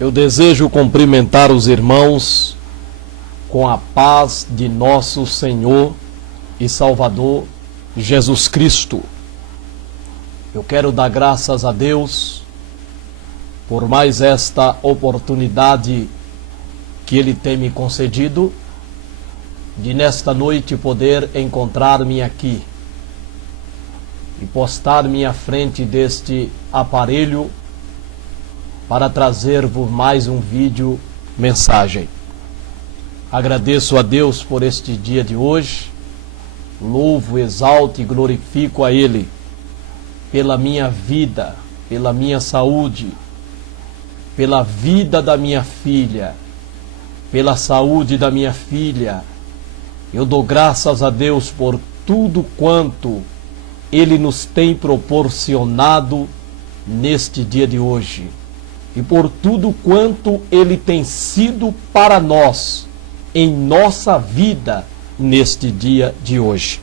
Eu desejo cumprimentar os irmãos com a paz de nosso Senhor e Salvador Jesus Cristo. Eu quero dar graças a Deus por mais esta oportunidade que Ele tem me concedido de nesta noite poder encontrar-me aqui e postar-me à frente deste aparelho para trazer-vos mais um vídeo mensagem. Agradeço a Deus por este dia de hoje, louvo, exalto e glorifico a Ele pela minha vida, pela minha saúde, pela vida da minha filha, pela saúde da minha filha. Eu dou graças a Deus por tudo quanto Ele nos tem proporcionado neste dia de hoje e por tudo quanto Ele tem sido para nós em nossa vida neste dia de hoje.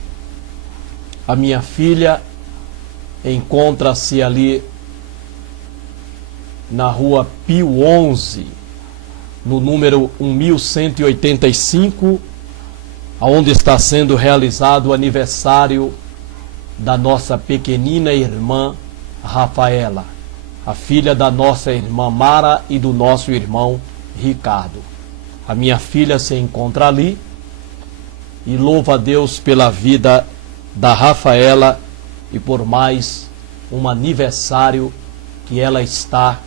A minha filha encontra-se ali na rua Pio 11, no número 1185, onde está sendo realizado o aniversário da nossa pequenina irmã Rafaela, a filha da nossa irmã Mara e do nosso irmão Ricardo. A minha filha se encontra ali e louva a Deus pela vida da Rafaela e por mais um aniversário que ela está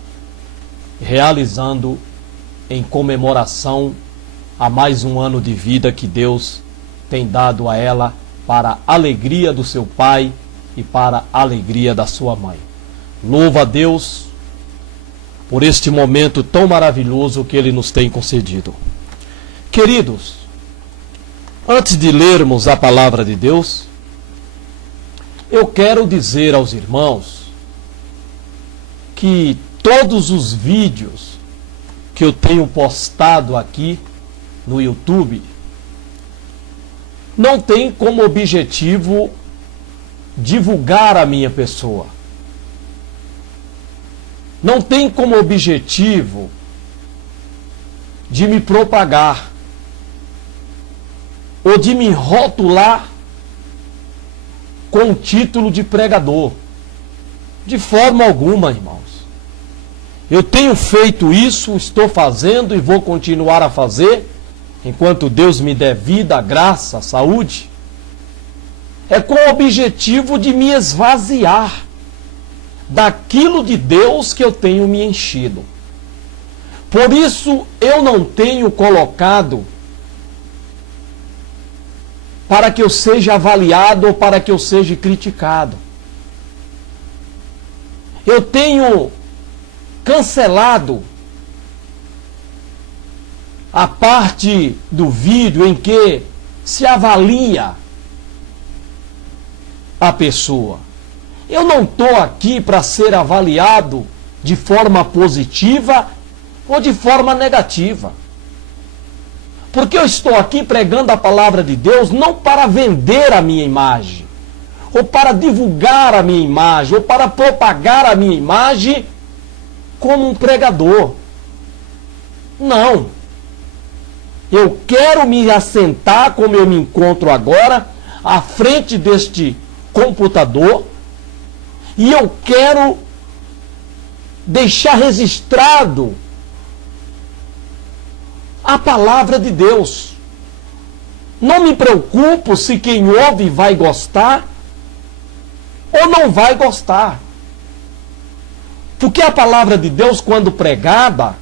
realizando em comemoração a mais um ano de vida que Deus tem dado a ela para a alegria do seu pai e para a alegria da sua mãe. Louva a Deus por este momento tão maravilhoso que Ele nos tem concedido. Queridos, antes de lermos a palavra de Deus, eu quero dizer aos irmãos que todos os vídeos que eu tenho postado aqui no YouTube não tem como objetivo divulgar a minha pessoa. Não tem como objetivo de me propagar ou de me rotular com o título de pregador. De forma alguma, irmãos. Eu tenho feito isso, estou fazendo e vou continuar a fazer enquanto Deus me der vida, graça, saúde. É com o objetivo de me esvaziar daquilo de Deus que eu tenho me enchido. Por isso eu não tenho colocado para que eu seja avaliado ou para que eu seja criticado. Eu tenho cancelado a parte do vídeo em que se avalia a pessoa. Eu não estou aqui para ser avaliado de forma positiva ou de forma negativa. Porque eu estou aqui pregando a palavra de Deus não para vender a minha imagem, ou para divulgar a minha imagem, ou para propagar a minha imagem como um pregador. Não. Eu quero me assentar, como eu me encontro agora, à frente deste computador, e eu quero deixar registrado a palavra de Deus. Não me preocupo se quem ouve vai gostar ou não vai gostar. Porque a palavra de Deus, quando pregada,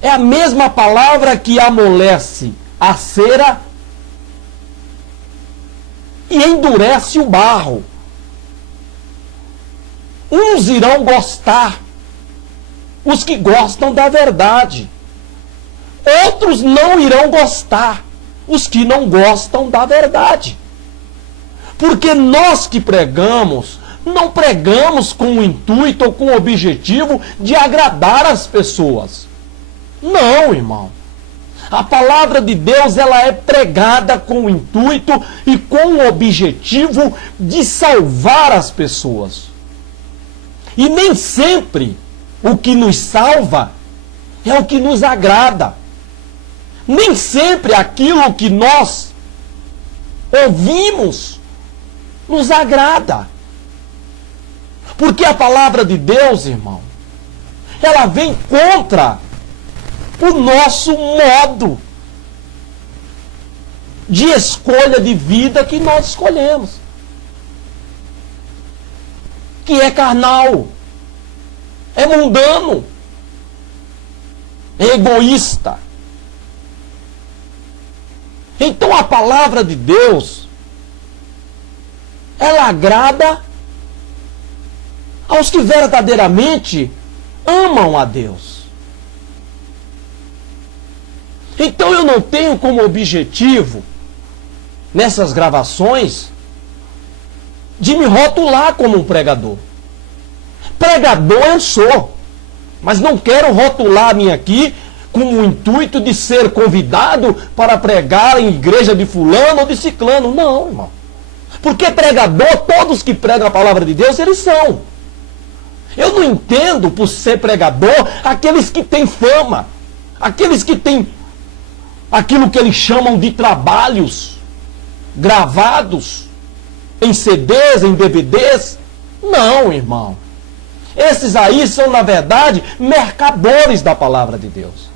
é a mesma palavra que amolece a cera e endurece o barro. Uns irão gostar, os que gostam da verdade. Outros não irão gostar, os que não gostam da verdade. Porque nós que pregamos, não pregamos com o intuito ou com o objetivo de agradar as pessoas. Não, irmão. A palavra de Deus, ela é pregada com o intuito e com o objetivo de salvar as pessoas. E nem sempre o que nos salva é o que nos agrada. Nem sempre aquilo que nós ouvimos nos agrada. Porque a palavra de Deus, irmão, ela vem contra o nosso modo de escolha de vida que nós escolhemos, que é carnal, é mundano, é egoísta. Então a palavra de Deus, ela agrada aos que verdadeiramente amam a Deus. Então eu não tenho como objetivo, nessas gravações, de me rotular como um pregador. Pregador eu sou, mas não quero rotular-me aqui com o intuito de ser convidado para pregar em igreja de fulano ou de ciclano. Não, irmão. Porque pregador, todos que pregam a palavra de Deus, eles são. Eu não entendo, por ser pregador, aqueles que têm fama, aqueles que têm aquilo que eles chamam de trabalhos gravados em CDs, em DVDs. Não, irmão. Esses aí são, na verdade, mercadores da palavra de Deus.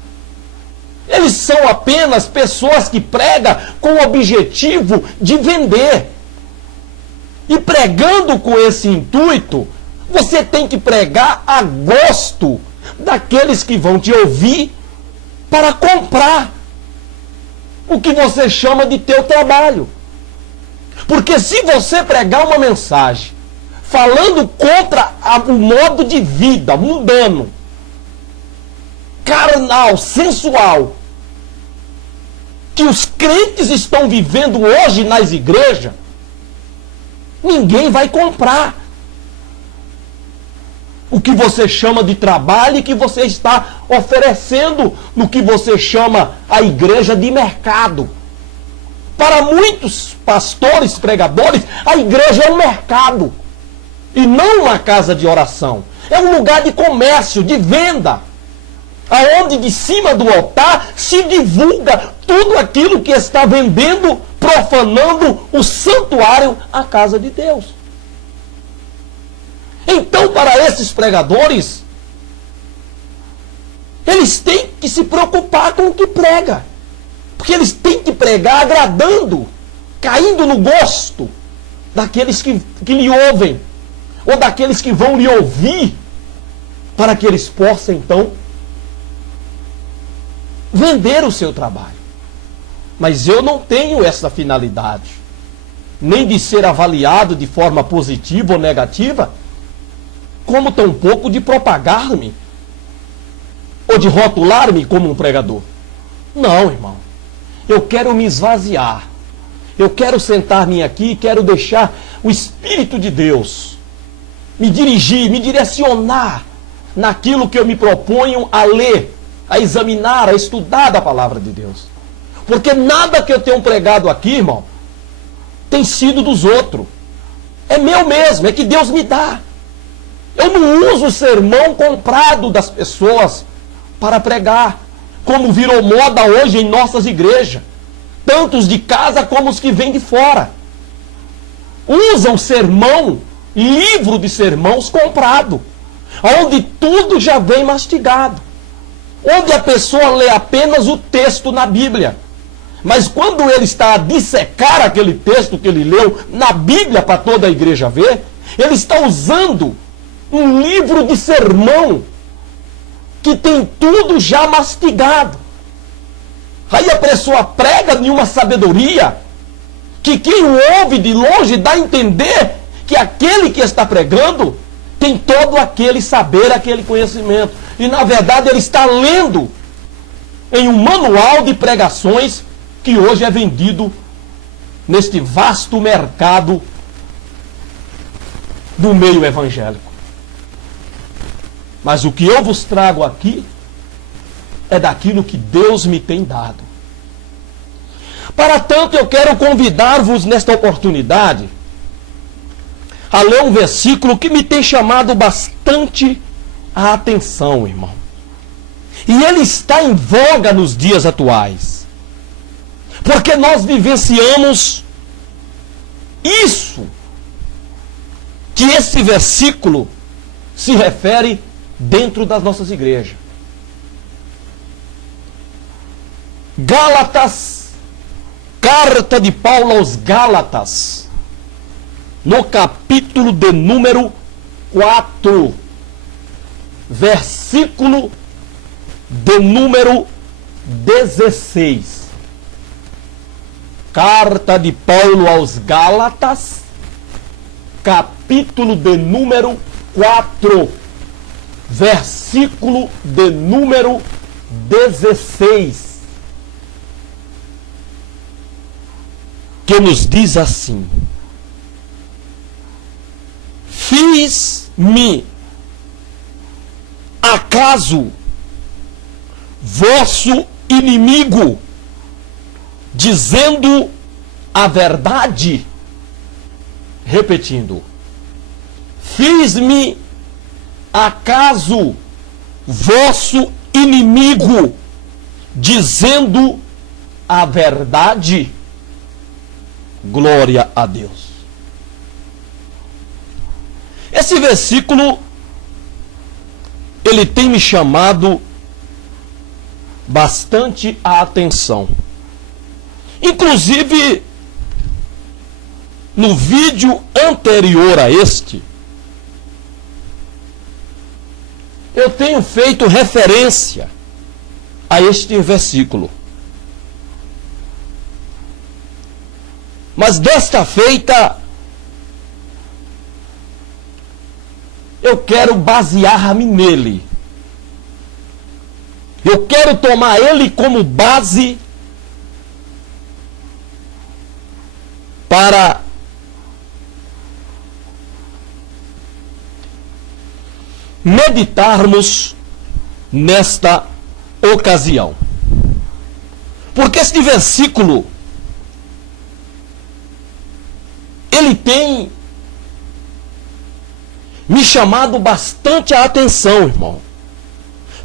Eles são apenas pessoas que pregam com o objetivo de vender. E pregando com esse intuito, você tem que pregar a gosto daqueles que vão te ouvir para comprar o que você chama de teu trabalho. Porque se você pregar uma mensagem falando contra o modo de vida mundano, carnal, sensual, que os crentes estão vivendo hoje nas igrejas, ninguém vai comprar o que você chama de trabalho e que você está oferecendo no que você chama a igreja de mercado. Para muitos pastores, pregadores, a igreja é um mercado e não uma casa de oração. É um lugar de comércio, de venda, aonde de cima do altar se divulga tudo aquilo que está vendendo, profanando o santuário, a casa de Deus. Então, para esses pregadores, eles têm que se preocupar com o que prega. Porque eles têm que pregar agradando, caindo no gosto daqueles que lhe ouvem, ou daqueles que vão lhe ouvir, para que eles possam, então, vender o seu trabalho. Mas eu não tenho essa finalidade, nem de ser avaliado de forma positiva ou negativa, como tampouco de propagar-me, ou de rotular-me como um pregador. Não, irmão. Eu quero me esvaziar. Eu quero sentar-me aqui e quero deixar o Espírito de Deus me dirigir, me direcionar naquilo que eu me proponho a ler, a examinar, a estudar da palavra de Deus. Porque nada que eu tenho pregado aqui, irmão, tem sido dos outros. É meu mesmo, é que Deus me dá. Eu não uso o sermão comprado das pessoas para pregar, como virou moda hoje em nossas igrejas, tanto os de casa como os que vêm de fora. Usam sermão, livro de sermãos comprado, onde tudo já vem mastigado, onde a pessoa lê apenas o texto na Bíblia. Mas quando ele está a dissecar aquele texto que ele leu na Bíblia para toda a igreja ver, ele está usando um livro de sermão que tem tudo já mastigado. Aí a pessoa prega em uma sabedoria que quem o ouve de longe dá a entender que aquele que está pregando tem todo aquele saber, aquele conhecimento. E na verdade ele está lendo em um manual de pregações que hoje é vendido neste vasto mercado do meio evangélico. Mas o que eu vos trago aqui é daquilo que Deus me tem dado. Para tanto, eu quero convidar-vos nesta oportunidade a ler um versículo que me tem chamado bastante a atenção, irmão. E ele está em voga nos dias atuais. Porque nós vivenciamos isso que esse versículo se refere dentro das nossas igrejas. Gálatas, carta de Paulo aos Gálatas, no capítulo de número 4, versículo de número 16. Carta de Paulo aos Gálatas, capítulo de número 4, versículo de número 16. Que nos diz assim: fiz-me acaso vosso inimigo, dizendo a verdade? Repetindo: fiz-me acaso vosso inimigo, dizendo a verdade? Glória a Deus. Esse versículo, ele tem me chamado bastante a atenção. Inclusive, no vídeo anterior a este, eu tenho feito referência a este versículo. Mas desta feita, eu quero basear-me nele. Eu quero tomar ele como base para meditarmos nesta ocasião. Porque este versículo, ele tem me chamado bastante a atenção, irmão.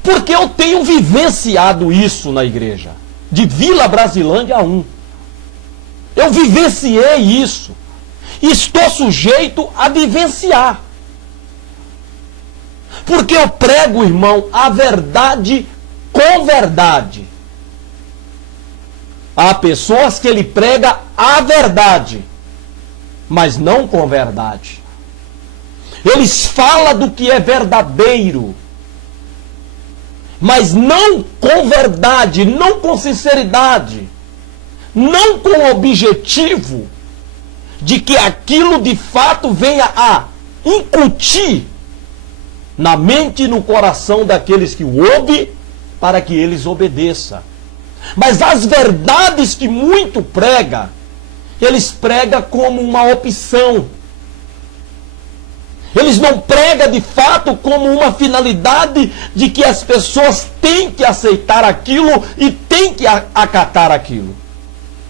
Porque eu tenho vivenciado isso na igreja, de Vila Brasilândia 1. Eu vivenciei isso. E estou sujeito a vivenciar. Porque eu prego, irmão, a verdade com verdade. Há pessoas que ele prega a verdade, mas não com verdade. Eles falam do que é verdadeiro, mas não com verdade, não com sinceridade, não com o objetivo de que aquilo de fato venha a incutir na mente e no coração daqueles que o ouvem, para que eles obedeçam. Mas as verdades que muito prega, eles pregam como uma opção. Eles não pregam de fato como uma finalidade de que as pessoas têm que aceitar aquilo e têm que acatar aquilo.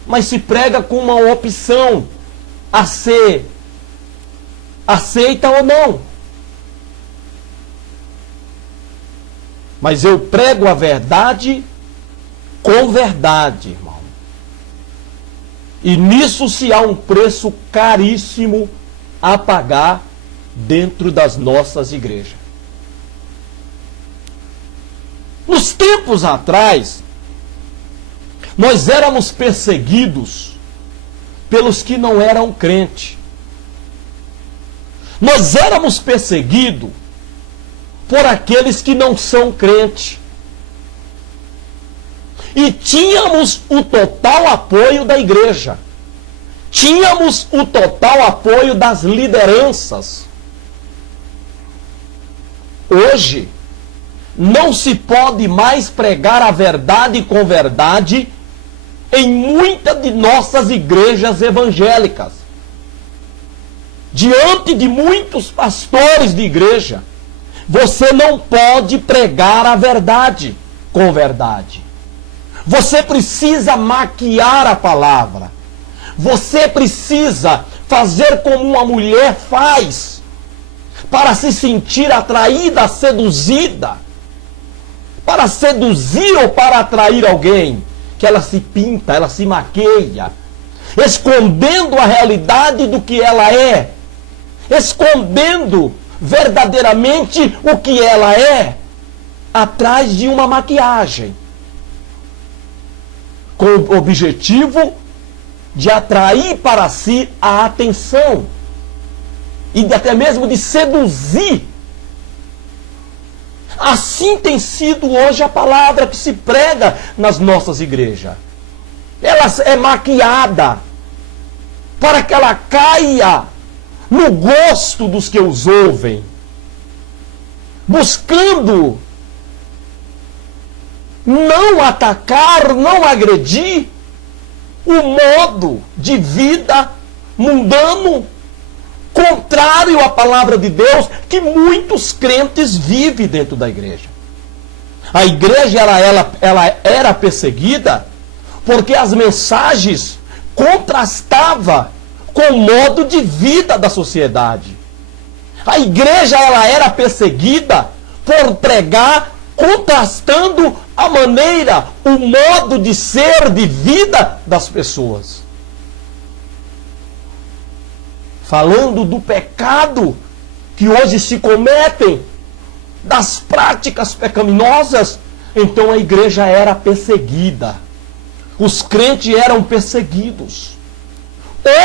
Mas se prega com uma opção a ser aceita ou não. Mas eu prego a verdade com verdade, irmão. E nisso se há um preço caríssimo a pagar dentro das nossas igrejas. Nos tempos atrás, nós éramos perseguidos pelos que não eram crentes. Nós éramos perseguidos por aqueles que não são crentes. E tínhamos o total apoio da igreja. Tínhamos o total apoio das lideranças. Hoje, não se pode mais pregar a verdade com verdade em muitas de nossas igrejas evangélicas. Diante de muitos pastores de igreja, você não pode pregar a verdade com verdade. Você precisa maquiar a palavra. Você precisa fazer como uma mulher faz. para se sentir atraída, seduzida, para seduzir ou para atrair alguém, que ela se pinta, ela se maqueia, escondendo a realidade do que ela é, escondendo verdadeiramente o que ela é, atrás de uma maquiagem, com o objetivo de atrair para si a atenção e até mesmo de seduzir. Assim tem sido hoje a palavra que se prega nas nossas igrejas. Ela é maquiada para que ela caia no gosto dos que os ouvem, buscando não atacar, não agredir o modo de vida mundano, contrário à palavra de Deus, que muitos crentes vivem dentro da igreja. A igreja ela era perseguida porque as mensagens contrastavam com o modo de vida da sociedade. A igreja ela era perseguida por pregar contrastando a maneira, o modo de ser, de vida das pessoas. Falando do pecado que hoje se cometem, das práticas pecaminosas, então a igreja era perseguida. Os crentes eram perseguidos.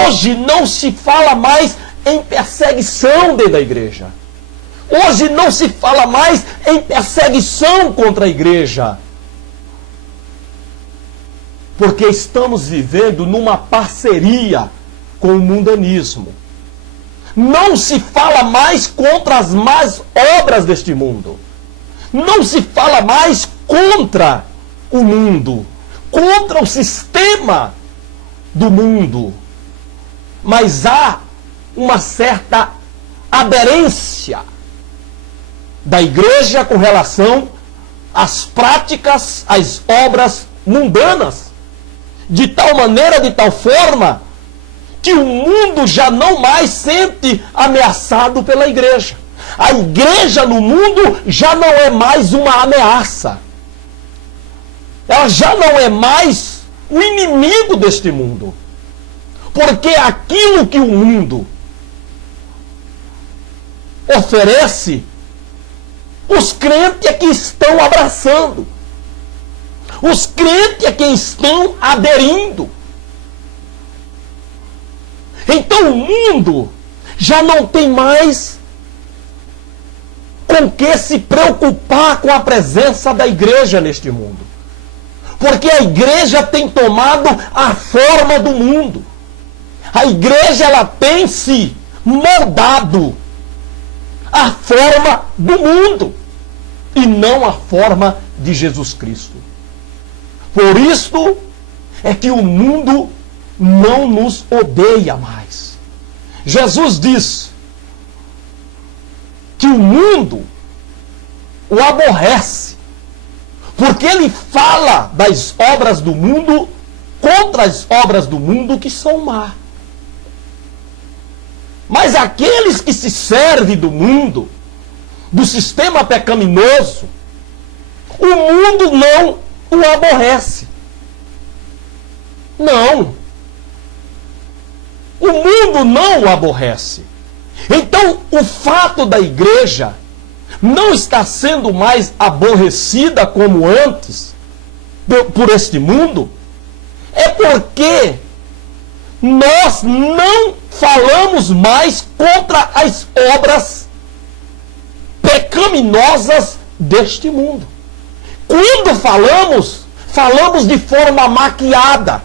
Hoje não se fala mais em perseguição dentro da igreja. Hoje não se fala mais em perseguição contra a igreja. Porque estamos vivendo numa parceria com o mundanismo. Não se fala mais contra as más obras deste mundo. Não se fala mais contra o mundo, contra o sistema do mundo. Mas há uma certa aderência da igreja com relação às práticas, às obras mundanas, de tal maneira, de tal forma, que o mundo já não mais sente ameaçado pela igreja. A igreja no mundo já não é mais uma ameaça. Ela já não é mais o inimigo deste mundo. Porque aquilo que o mundo oferece, os crentes é que estão abraçando. Os crentes é que estão aderindo. Então o mundo já não tem mais com que se preocupar com a presença da igreja neste mundo. Porque a igreja tem tomado a forma do mundo. A igreja ela tem se moldado a forma do mundo e não a forma de Jesus Cristo. Por isto é que o mundo não nos odeia mais. Jesus diz que o mundo o aborrece, porque ele fala das obras do mundo contra as obras do mundo que são má. Mas aqueles que se servem do mundo, do sistema pecaminoso, o mundo não o aborrece. Não. O mundo não o aborrece. Então, o fato da igreja não estar sendo mais aborrecida como antes por este mundo é porque nós não falamos mais contra as obras pecaminosas deste mundo. Quando falamos de forma maquiada.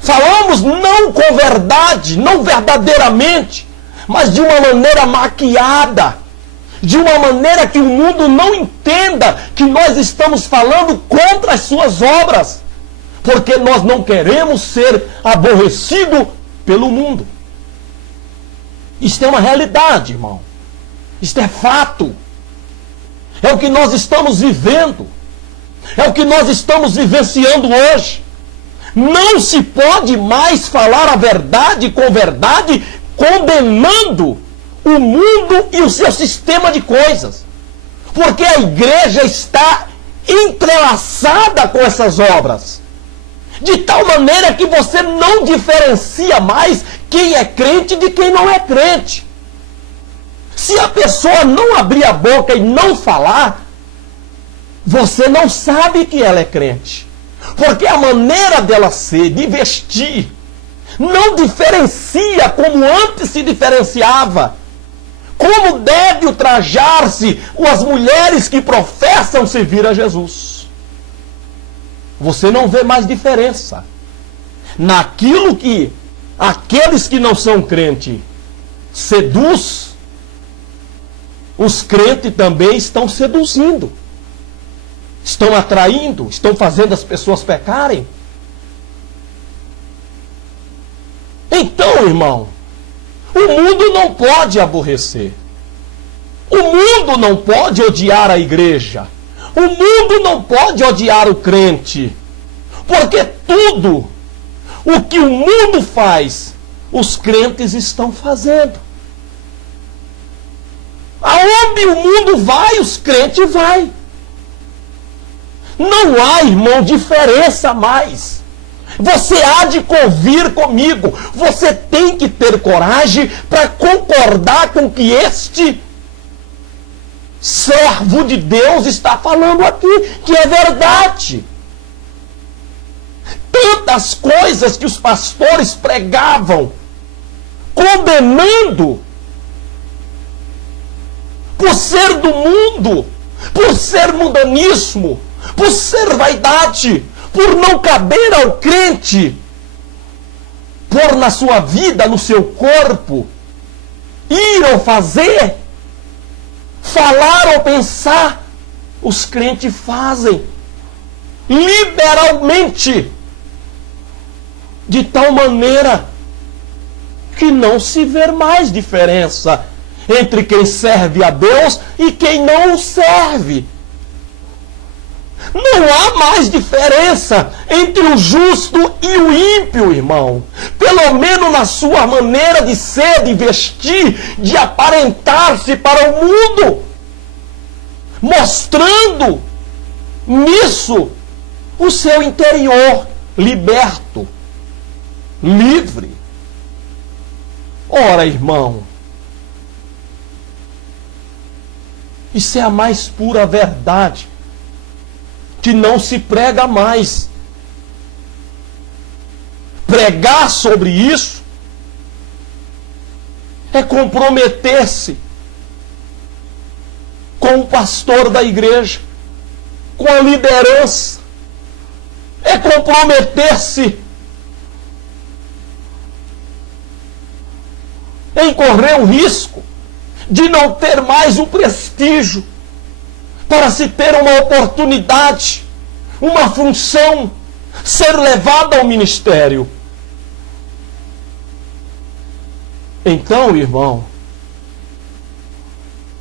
Falamos não com verdade, não verdadeiramente, mas de uma maneira maquiada. De uma maneira que o mundo não entenda que nós estamos falando contra as suas obras. Porque nós não queremos ser aborrecidos pelo mundo. Isto é uma realidade, irmão. Isto é fato. É o que nós estamos vivendo. É o que nós estamos vivenciando hoje. Não se pode mais falar a verdade com verdade, condenando o mundo e o seu sistema de coisas. Porque a igreja está entrelaçada com essas obras. De tal maneira que você não diferencia mais quem é crente de quem não é crente. Se a pessoa não abrir a boca e não falar, você não sabe que ela é crente. Porque a maneira dela ser, de vestir, não diferencia como antes se diferenciava. Como deve ultrajar-se as mulheres que professam servir a Jesus. Você não vê mais diferença naquilo que aqueles que não são crentes seduz, os crentes também estão seduzindo, estão atraindo, estão fazendo as pessoas pecarem. Então, irmão, o mundo não pode aborrecer. O mundo não pode odiar a igreja. O mundo não pode odiar o crente. Porque tudo o que o mundo faz, os crentes estão fazendo. Aonde o mundo vai, os crentes vão. Não há, irmão, diferença mais. Você há de convir comigo. Você tem que ter coragem para concordar com o que este servo de Deus está falando aqui, que é verdade. Tantas coisas que os pastores pregavam, condenando, por ser do mundo, por ser mundanismo, por ser vaidade, por não caber ao crente, pôr na sua vida, no seu corpo, ir ou fazer, falar ou pensar, os crentes fazem liberalmente, de tal maneira que não se vê mais diferença entre quem serve a Deus e quem não o serve. Não há mais diferença entre o justo e o ímpio, irmão. Pelo menos na sua maneira de ser, de vestir, de aparentar-se para o mundo. Mostrando nisso o seu interior liberto, livre. Ora, irmão, isso é a mais pura verdade, que não se prega mais. Pregar sobre isso é comprometer-se com o pastor da igreja, com a liderança, é comprometer-se em correr o risco de não ter mais o prestígio para se ter uma oportunidade, uma função, ser levado ao ministério. Então, irmão,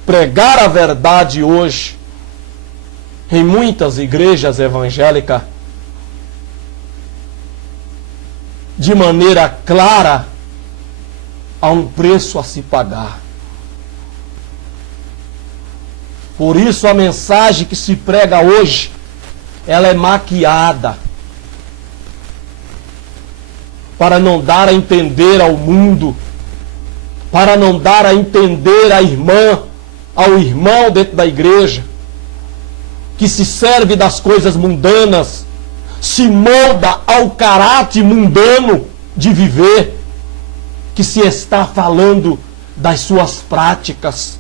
pregar a verdade hoje, em muitas igrejas evangélicas, de maneira clara, há um preço a se pagar. Por isso a mensagem que se prega hoje, ela é maquiada, para não dar a entender ao mundo, para não dar a entender à irmã, ao irmão dentro da igreja, que se serve das coisas mundanas, se molda ao caráter mundano de viver, que se está falando das suas práticas.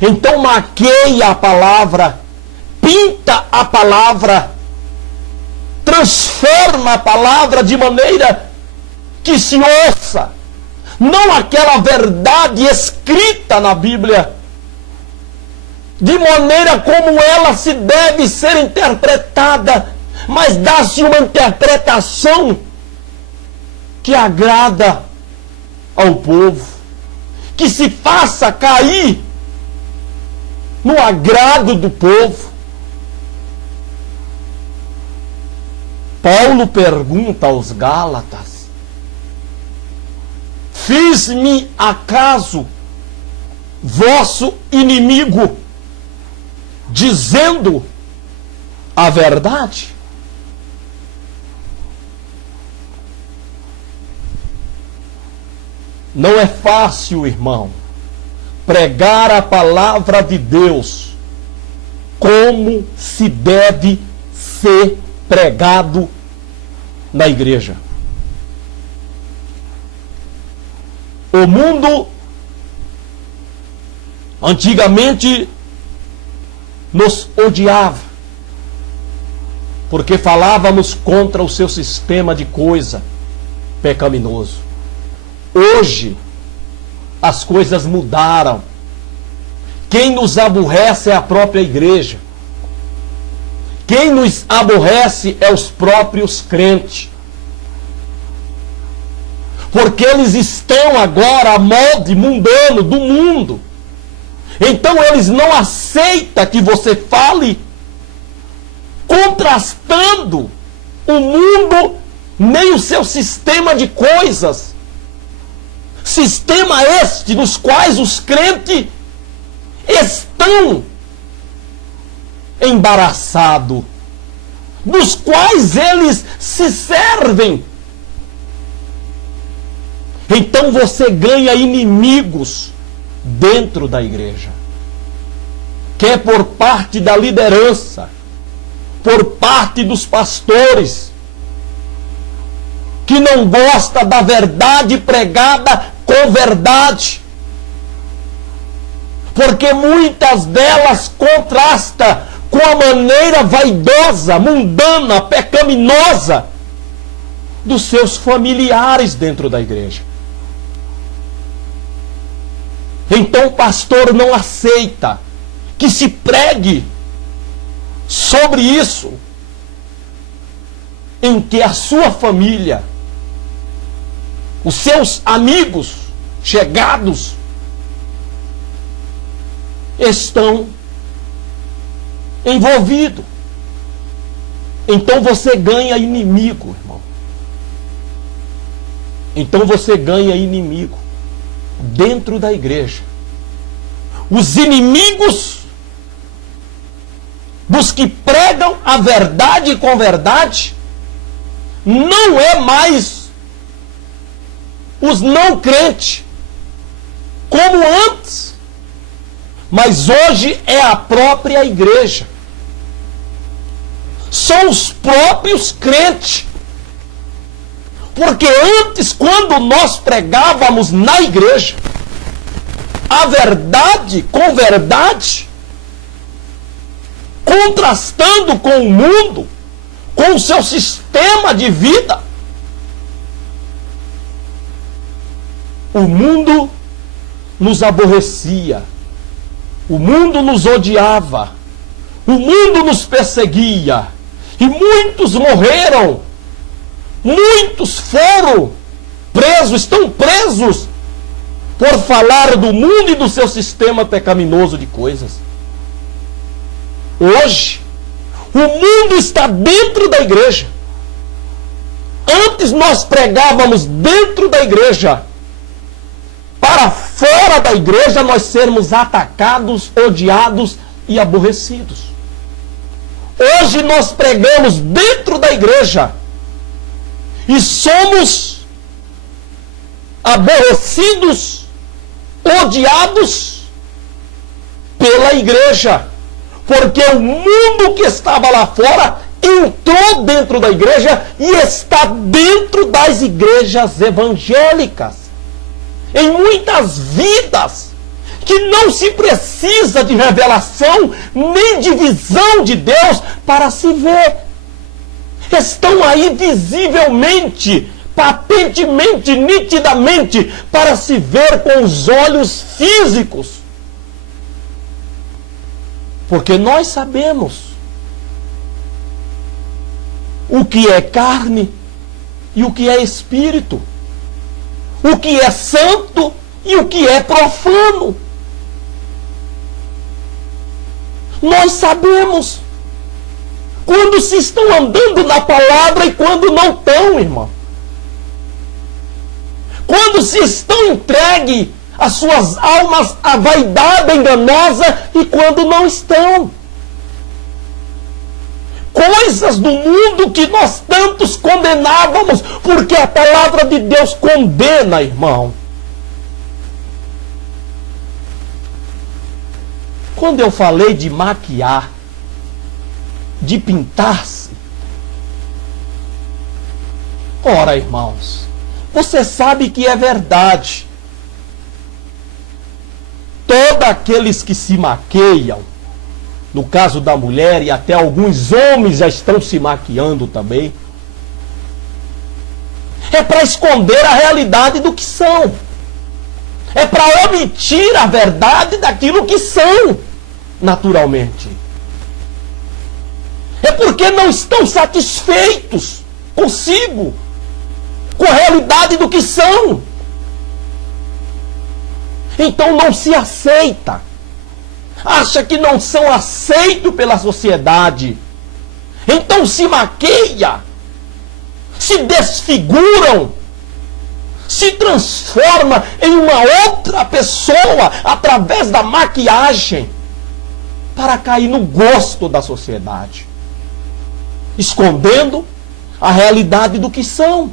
Então maqueia a palavra, pinta a palavra, transforma a palavra de maneira que se ouça, não aquela verdade escrita na Bíblia, de maneira como ela se deve ser interpretada, mas dá-se uma interpretação que agrada ao povo, que se faça cair no agrado do povo. Paulo pergunta aos Gálatas: fiz-me acaso vosso inimigo, dizendo a verdade. Não é fácil, irmão, pregar a palavra de Deus como se deve ser pregado na igreja. O mundo antigamente nos odiava, porque falávamos contra o seu sistema de coisa pecaminoso. Hoje, as coisas mudaram. Quem nos aborrece é a própria igreja. Quem nos aborrece é os próprios crentes. Porque eles estão agora a molde mundano do mundo. Então eles não aceitam que você fale contrastando o mundo, nem o seu sistema de coisas. Sistema este nos quais os crentes estão embaraçados, dos quais eles se servem. Então você ganha inimigos dentro da igreja, quer por parte da liderança, por parte dos pastores, que não gosta da verdade pregada com verdade, porque muitas delas contrastam com a maneira vaidosa, mundana, pecaminosa dos seus familiares dentro da igreja. Então o pastor não aceita que se pregue sobre isso, em que a sua família, os seus amigos chegados estão envolvidos. Então você ganha inimigo, irmão. Então você ganha inimigo dentro da igreja. Os inimigos dos que pregam a verdade com verdade não é mais os não crentes como antes, mas hoje é a própria igreja. São os próprios crentes. Porque antes, quando nós pregávamos na igreja a verdade com verdade, contrastando com o mundo, com o seu sistema de vida, o mundo nos aborrecia, o mundo nos odiava, o mundo nos perseguia, e muitos morreram, muitos foram presos, estão presos, por falar do mundo e do seu sistema pecaminoso de coisas. Hoje, o mundo está dentro da igreja. Antes nós pregávamos dentro da igreja. Para fora da igreja nós sermos atacados, odiados e aborrecidos. Hoje nós pregamos dentro da igreja e somos aborrecidos, odiados pela igreja. Porque o mundo que estava lá fora entrou dentro da igreja e está dentro das igrejas evangélicas. Em muitas vidas que não se precisa de revelação nem de visão de Deus para se ver. Estão aí visivelmente, patentemente, nitidamente, para se ver com os olhos físicos. Porque nós sabemos o que é carne e o que é espírito, o que é santo e o que é profano. Nós sabemos quando se estão andando na palavra e quando não estão, irmão. Quando se estão entregues as suas almas à vaidade enganosa e quando não estão. Coisas do mundo que nós tantos condenávamos, porque a palavra de Deus condena, irmão. Quando eu falei de maquiar, de pintar-se, ora, irmãos, você sabe que é verdade. Todos aqueles que se maqueiam, no caso da mulher, e até alguns homens já estão se maquiando também, é para esconder a realidade do que são. É para omitir a verdade daquilo que são, naturalmente. É porque não estão satisfeitos consigo, com a realidade do que são. Então não se aceita. Acha que não são aceitos pela sociedade. Então se maqueia, se desfiguram, se transforma em uma outra pessoa através da maquiagem para cair no gosto da sociedade, escondendo a realidade do que são,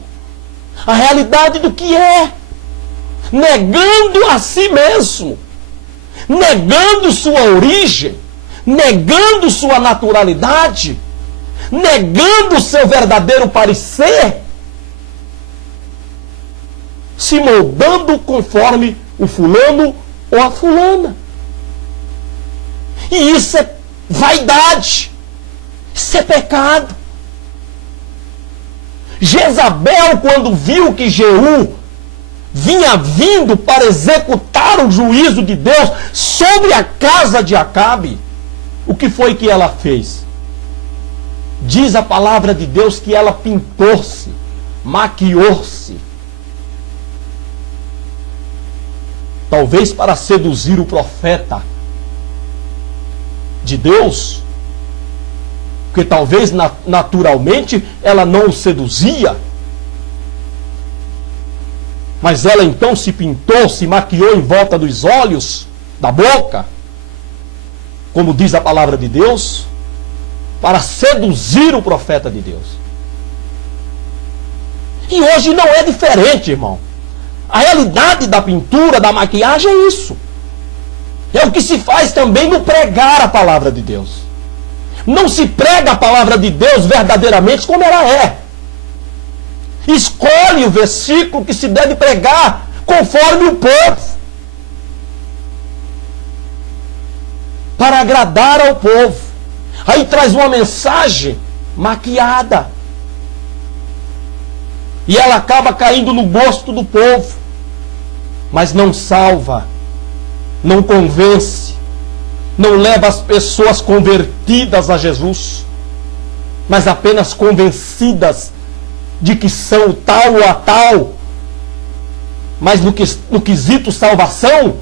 a realidade do que é, negando a si mesmo, negando sua origem, negando sua naturalidade, negando seu verdadeiro parecer, se moldando conforme o fulano ou a fulana. E isso é vaidade, isso é pecado. Jezabel, quando viu que Jeú vinha vindo para executar o juízo de Deus sobre a casa de Acabe, o que foi que ela fez? Diz a palavra de Deus que ela pintou-se, maquiou-se, talvez para seduzir o profeta de Deus, porque talvez naturalmente ela não o seduzia, mas ela então se pintou, se maquiou em volta dos olhos, da boca, como diz a palavra de Deus, para seduzir o profeta de Deus. E hoje não é diferente, irmão. A realidade da pintura, da maquiagem é isso. É o que se faz também no pregar a palavra de Deus. Não se prega a palavra de Deus verdadeiramente como ela é. Escolhe o versículo que se deve pregar conforme o povo, para agradar ao povo. Aí traz uma mensagem maquiada, e ela acaba caindo no gosto do povo, mas não salva, não convence, não leva as pessoas convertidas a Jesus, mas apenas convencidas de que são tal ou a tal, mas no quesito salvação,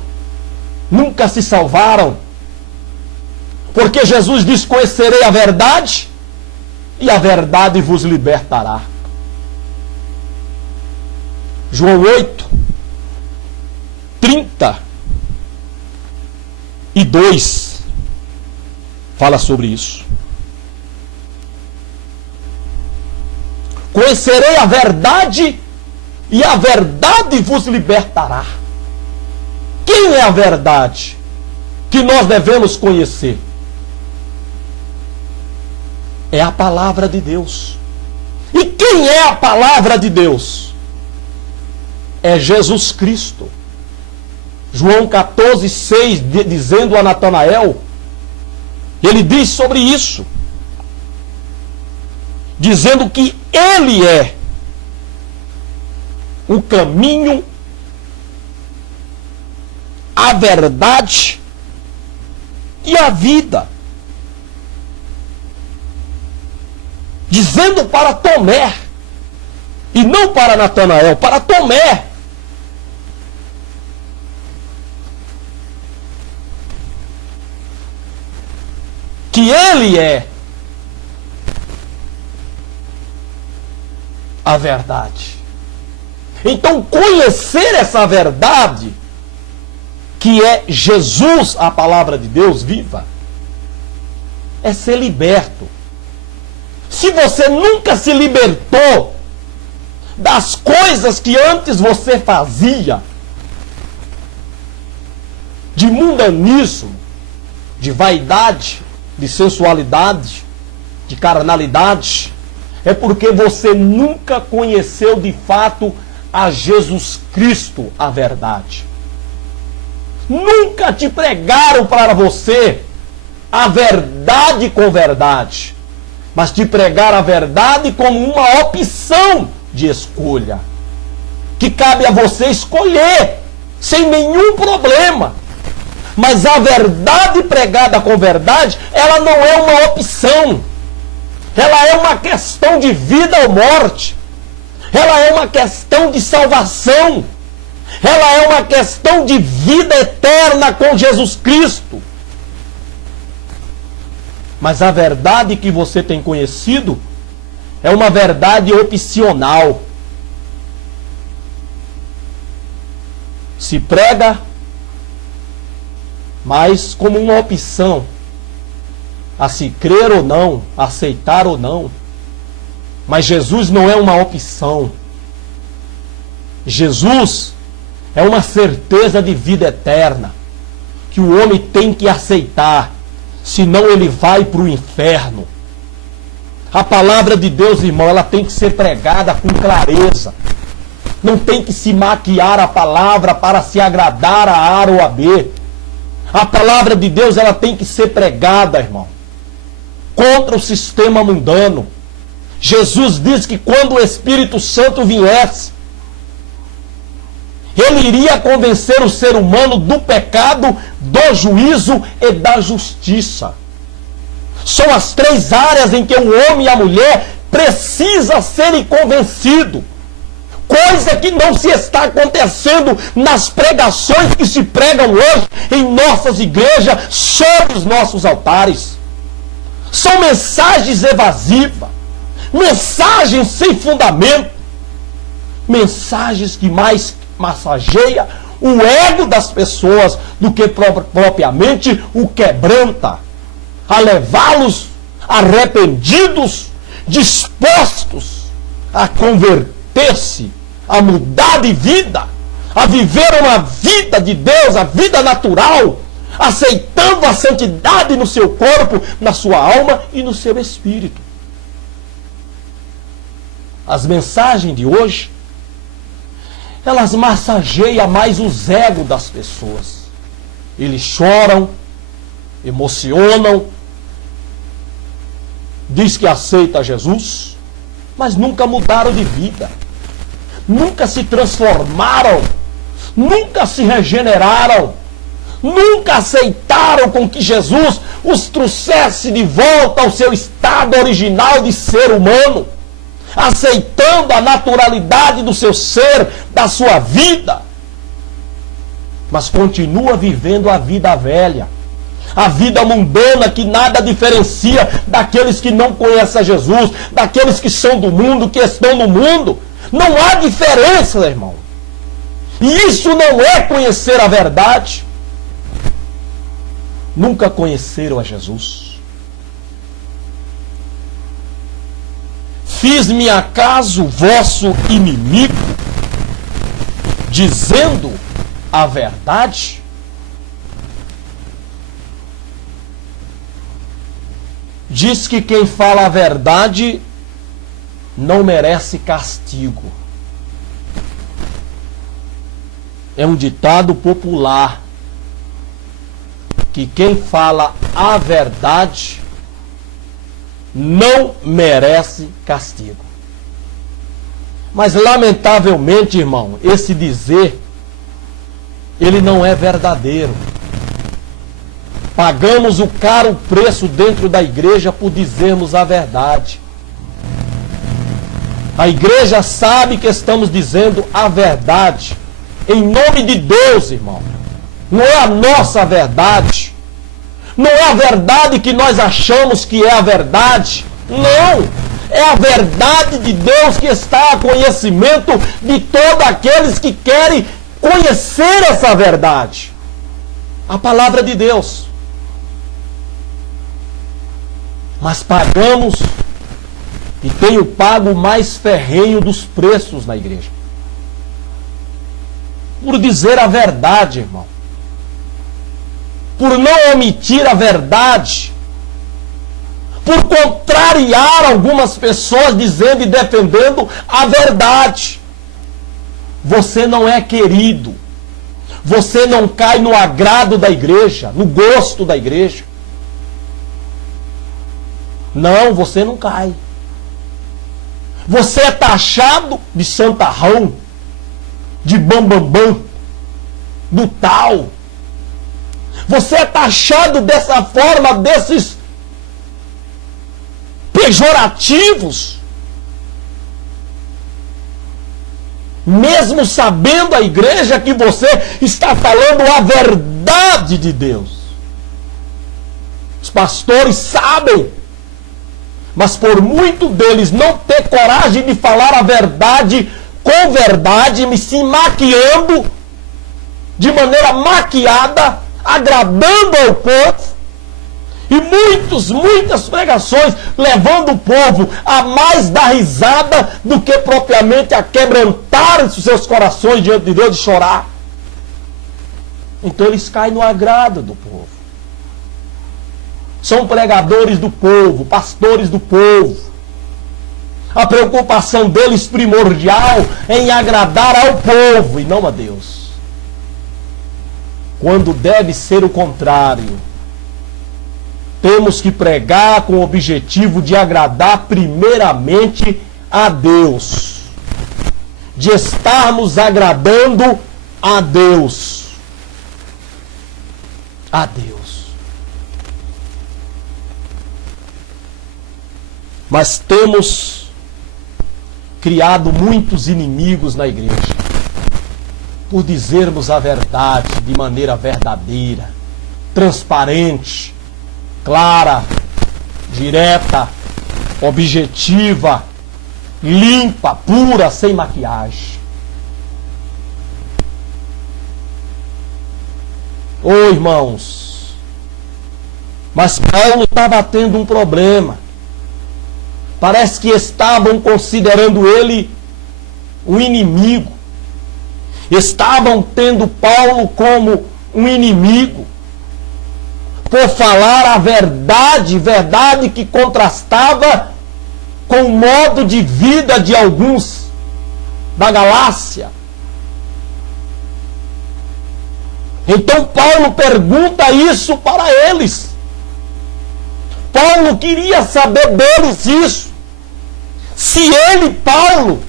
nunca se salvaram. Porque Jesus diz: conhecerei a verdade, e a verdade vos libertará. João 8, 32 fala sobre isso. Conhecerei a verdade, e a verdade vos libertará. Quem é a verdade que nós devemos conhecer? É a palavra de Deus. E quem é a palavra de Deus? É Jesus Cristo. João 14, 6, dizendo a Natanael, ele diz sobre isso, dizendo que ele é o caminho, a verdade e a vida. Dizendo para Tomé, e não para Natanael, para Tomé, que ele é a verdade. Então, conhecer essa verdade que é Jesus, a palavra de Deus viva, é ser liberto. Se você nunca se libertou das coisas que antes você fazia, de mundanismo, de vaidade, de sensualidade, de carnalidade, é porque você nunca conheceu de fato a Jesus Cristo, a verdade. Nunca te pregaram para você a verdade com verdade, mas te pregaram a verdade como uma opção de escolha, que cabe a você escolher, sem nenhum problema. Mas a verdade pregada com verdade, ela não é uma opção. Ela é uma questão de vida ou morte. Ela é uma questão de salvação. Ela é uma questão de vida eterna com Jesus Cristo. Mas a verdade que você tem conhecido é uma verdade opcional. Se prega, mas como uma opção a se crer ou não, aceitar ou não. Mas Jesus não é uma opção. Jesus é uma certeza de vida eterna que o homem tem que aceitar, senão ele vai para o inferno. A palavra de Deus, irmão, ela tem que ser pregada com clareza. Não tem que se maquiar a palavra para se agradar a A ou a B. A palavra de Deus, ela tem que ser pregada, irmão, contra o sistema mundano. Jesus diz que quando o Espírito Santo viesse, ele iria convencer o ser humano do pecado, do juízo e da justiça. São as três áreas em que o homem e a mulher precisa serem convencidos. Coisa que não se está acontecendo nas pregações que se pregam hoje em nossas igrejas, sobre os nossos altares. São mensagens evasivas, mensagens sem fundamento, mensagens que mais massageia o ego das pessoas do que propriamente o quebranta, a levá-los arrependidos, dispostos a converter-se, a mudar de vida, a viver uma vida de Deus, a vida natural, aceitando a santidade no seu corpo, na sua alma e no seu espírito. As mensagens de hoje, elas massageiam mais os egos das pessoas. Eles choram, emocionam, diz que aceita Jesus, mas nunca mudaram de vida, nunca se transformaram, nunca se regeneraram, nunca aceitaram com que Jesus os trouxesse de volta ao seu estado original de ser humano, aceitando a naturalidade do seu ser, da sua vida, mas continua vivendo a vida velha, a vida mundana que nada diferencia daqueles que não conhecem a Jesus, daqueles que são do mundo, que estão no mundo. Não há diferença, irmão. E isso não é conhecer a verdade. Nunca conheceram a Jesus. Fiz-me acaso vosso inimigo, dizendo a verdade? Diz que quem fala a verdade não merece castigo. É um ditado popular que quem fala a verdade não merece castigo. Mas lamentavelmente, irmão, esse dizer, ele não é verdadeiro. Pagamos o caro preço dentro da igreja por dizermos a verdade. A igreja sabe que estamos dizendo a verdade. Em nome de Deus, irmão. Não é a nossa verdade. Não é a verdade que nós achamos que é a verdade. Não. É a verdade de Deus que está a conhecimento de todos aqueles que querem conhecer essa verdade. a palavra de Deus. Mas pagamos, e tenho pago o mais ferrenho dos preços na igreja, por dizer a verdade, irmão, por não omitir a verdade, por contrariar algumas pessoas dizendo e defendendo a verdade. Você não é querido, você não cai no agrado da igreja, no gosto da igreja. Não, você não cai. Você é taxado de santarrão, de bambambam, do tal. Você é taxado dessa forma, desses pejorativos, mesmo sabendo a igreja que você está falando a verdade de Deus. Os pastores sabem, mas por muito deles não ter coragem de falar a verdade com verdade, me se maquiando de maneira maquiada, agradando ao povo, e muitas pregações levando o povo a mais dar risada do que propriamente a quebrantar os seus corações diante de Deus, de chorar. Então eles caem no agrado do povo. São pregadores do povo, pastores do povo. A preocupação deles primordial é em agradar ao povo e não a Deus. Quando deve ser o contrário. Temos que pregar com o objetivo de agradar primeiramente a Deus. De estarmos agradando a Deus. A Deus. Mas temos criado muitos inimigos na igreja por dizermos a verdade de maneira verdadeira, transparente, clara, direta, objetiva, limpa, pura, sem maquiagem. Ô irmãos, mas Paulo estava tendo um problema. Parece que estavam considerando ele um inimigo. Estavam tendo Paulo como um inimigo. Por falar a verdade, verdade que contrastava com o modo de vida de alguns da Galácia. Então Paulo pergunta isso para eles. Paulo queria saber deles isso. Se ele, Paulo,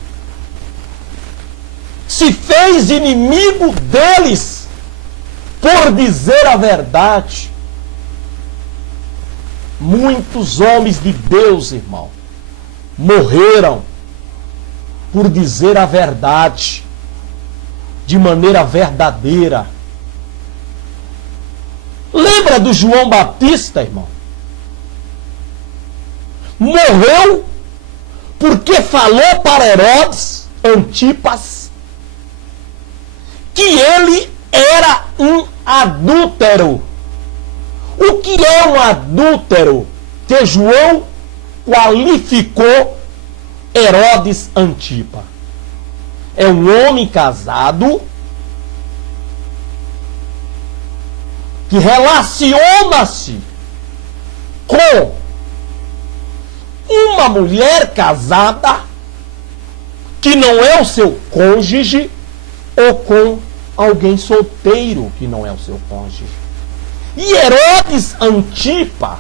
se fez inimigo deles por dizer a verdade. Muitos homens de Deus, irmão, morreram por dizer a verdade de maneira verdadeira. Lembra do João Batista, irmão? Morreu porque falou para Herodes Antipas que ele era um adúltero. O que é um adúltero? Que João qualificou Herodes Antipa. É um homem casado que relaciona-se com uma mulher casada que não é o seu cônjuge ou com alguém solteiro que não é o seu cônjuge. E Herodes Antipa,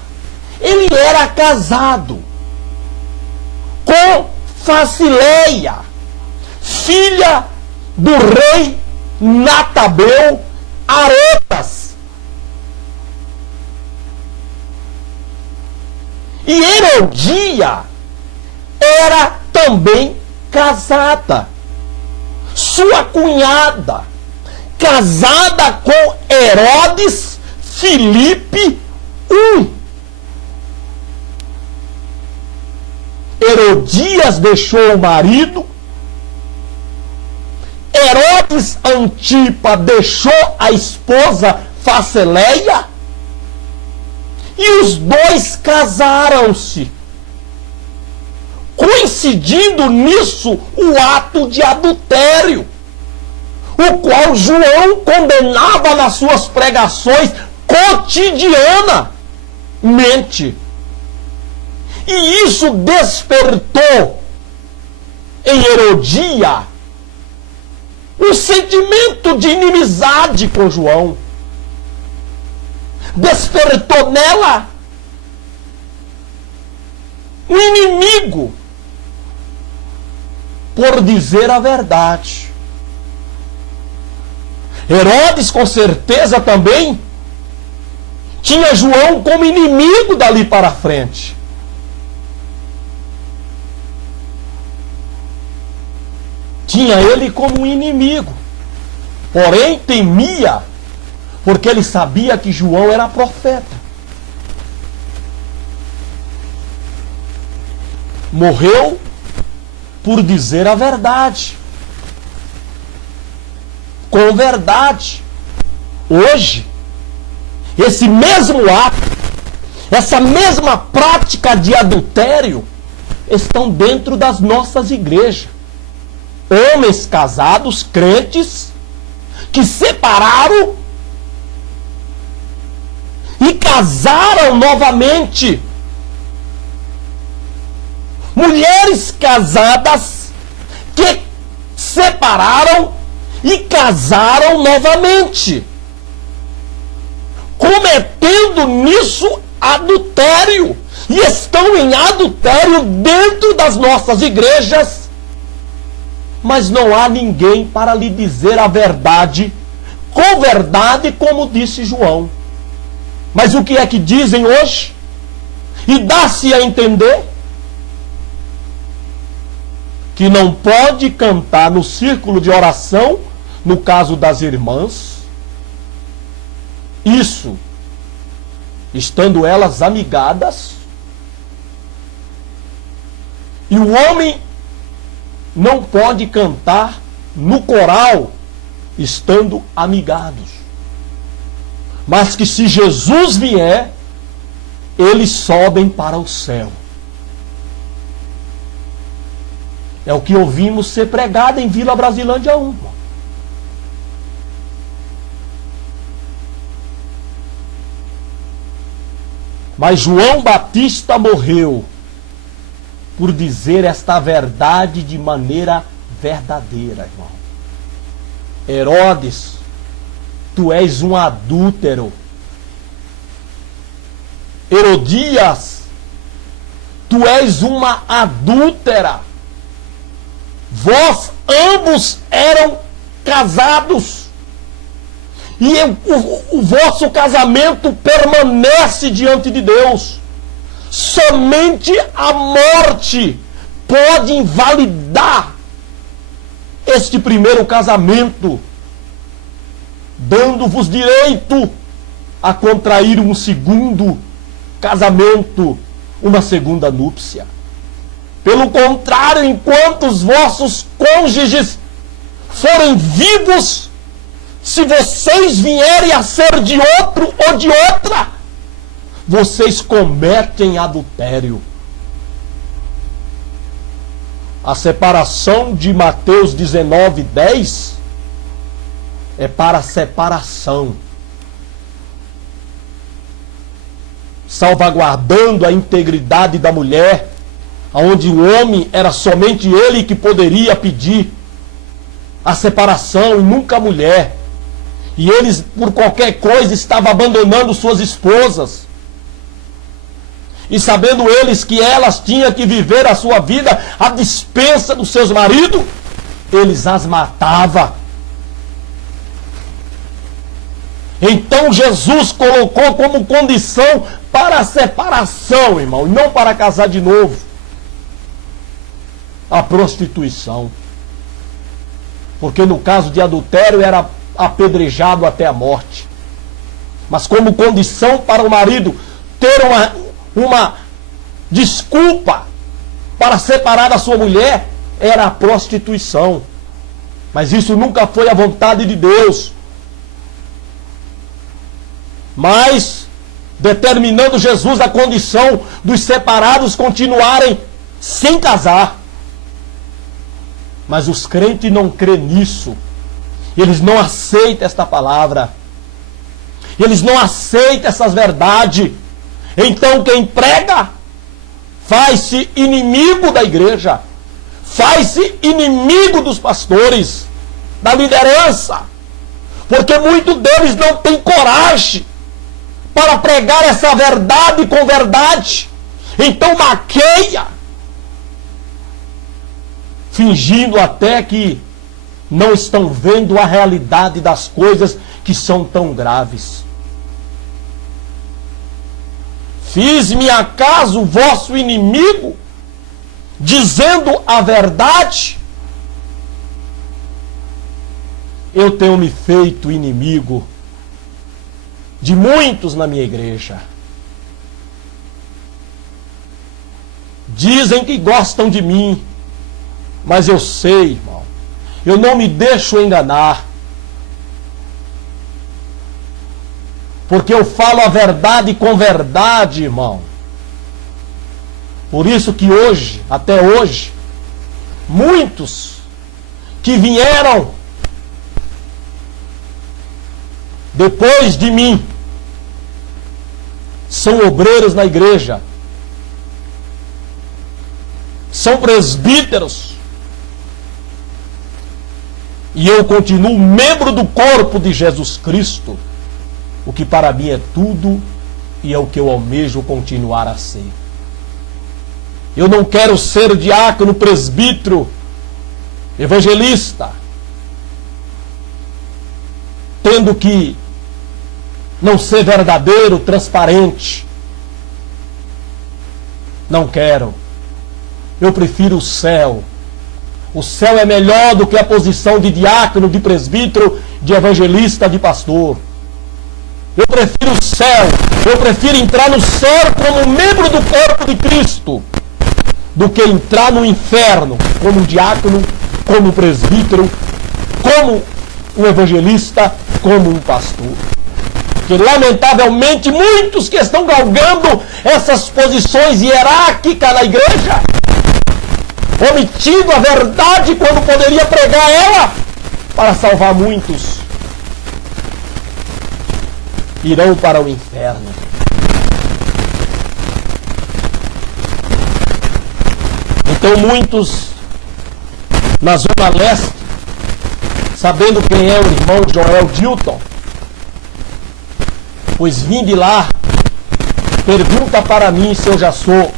ele era casado com Facileia, filha do rei Natabeu Aretas. E Herodia era também casada. Sua cunhada, casada com Herodes Filipe I. Herodias deixou o marido. Herodes Antipa deixou a esposa Faceleia, e os dois casaram-se, coincidindo nisso o ato de adultério, o qual João condenava nas suas pregações cotidianamente. E isso despertou em Herodia um sentimento de inimizade com João. Despertou nela um inimigo por dizer a verdade. Herodes, com certeza, também tinha João como inimigo dali para frente. Tinha ele como um inimigo. Porém, temia, porque ele sabia que João era profeta. Morreu por dizer a verdade. Com verdade. Hoje, esse mesmo ato, essa mesma prática de adultério, estão dentro das nossas igrejas. Homens casados, crentes, que separaram e casaram novamente. Mulheres casadas que separaram e casaram novamente, cometendo nisso adultério, e estão em adultério dentro das nossas igrejas, mas não há ninguém para lhe dizer a verdade, com verdade, como disse João. Mas o que é que dizem hoje? E dá-se a entender que não pode cantar no círculo de oração, no caso das irmãs, isso, estando elas amigadas, e o homem não pode cantar no coral, estando amigados. Mas que se Jesus vier, eles sobem para o céu. É o que ouvimos ser pregado em Vila Brasilândia 1. Mas João Batista morreu por dizer esta verdade de maneira verdadeira, irmão. Herodes, tu és um adúltero. Herodias, tu és uma adúltera. Vós ambos eram casados. E o vosso casamento permanece diante de Deus. Somente a morte pode invalidar este primeiro casamento, dando-vos direito a contrair um segundo casamento, uma segunda núpcia. Pelo contrário, enquanto os vossos cônjuges forem vivos, se vocês vierem a ser de outro ou de outra, vocês cometem adultério. A separação de Mateus 19:10 é para separação, salvaguardando a integridade da mulher, onde o homem era somente ele que poderia pedir a separação e nunca a mulher. E eles, por qualquer coisa, estavam abandonando suas esposas. E sabendo eles que elas tinham que viver a sua vida à dispensa dos seus maridos, eles as matavam. Então Jesus colocou como condição para a separação, irmão, e não para casar de novo, a prostituição. Porque no caso de adultério era apedrejado até a morte. Mas como condição para o marido ter uma desculpa para separar da sua mulher, era a prostituição. Mas isso nunca foi a vontade de Deus. mas determinando Jesus a condição dos separados continuarem sem casar. Mas os crentes não crêem nisso. Eles não aceitam esta palavra. Eles não aceitam essas verdades. Então quem prega faz-se inimigo da igreja. Faz-se inimigo dos pastores, da liderança. Porque muitos deles não têm coragem para pregar essa verdade com verdade. Então maqueia, fingindo até que não estão vendo a realidade das coisas que são tão graves. Fiz-me acaso vosso inimigo, dizendo a verdade? Eu tenho me feito inimigo de muitos na minha igreja. Dizem que gostam de mim, mas eu sei, irmão, eu não me deixo enganar. Porque eu falo a verdade com verdade, irmão. Por isso que hoje, até hoje, muitos que vieram depois de mim são obreiros na igreja, são presbíteros, e eu continuo membro do corpo de Jesus Cristo, o que para mim é tudo e é o que eu almejo continuar a ser. Eu não quero ser diácono, presbítero, evangelista, tendo que não ser verdadeiro, transparente. Não quero. Eu prefiro o céu. O céu é melhor do que a posição de diácono, de presbítero, de evangelista, de pastor. Eu prefiro o céu. Eu prefiro entrar no céu como membro do corpo de Cristo do que entrar no inferno como um diácono, como um presbítero, como um evangelista, como um pastor. Que lamentavelmente muitos que estão galgando essas posições hierárquicas na igreja, omitindo a verdade quando poderia pregar ela para salvar muitos, irão para o inferno. Então muitos na Zona Leste, sabendo quem é o irmão Joel Dilton, pois vim de lá, pergunta para mim se eu já sou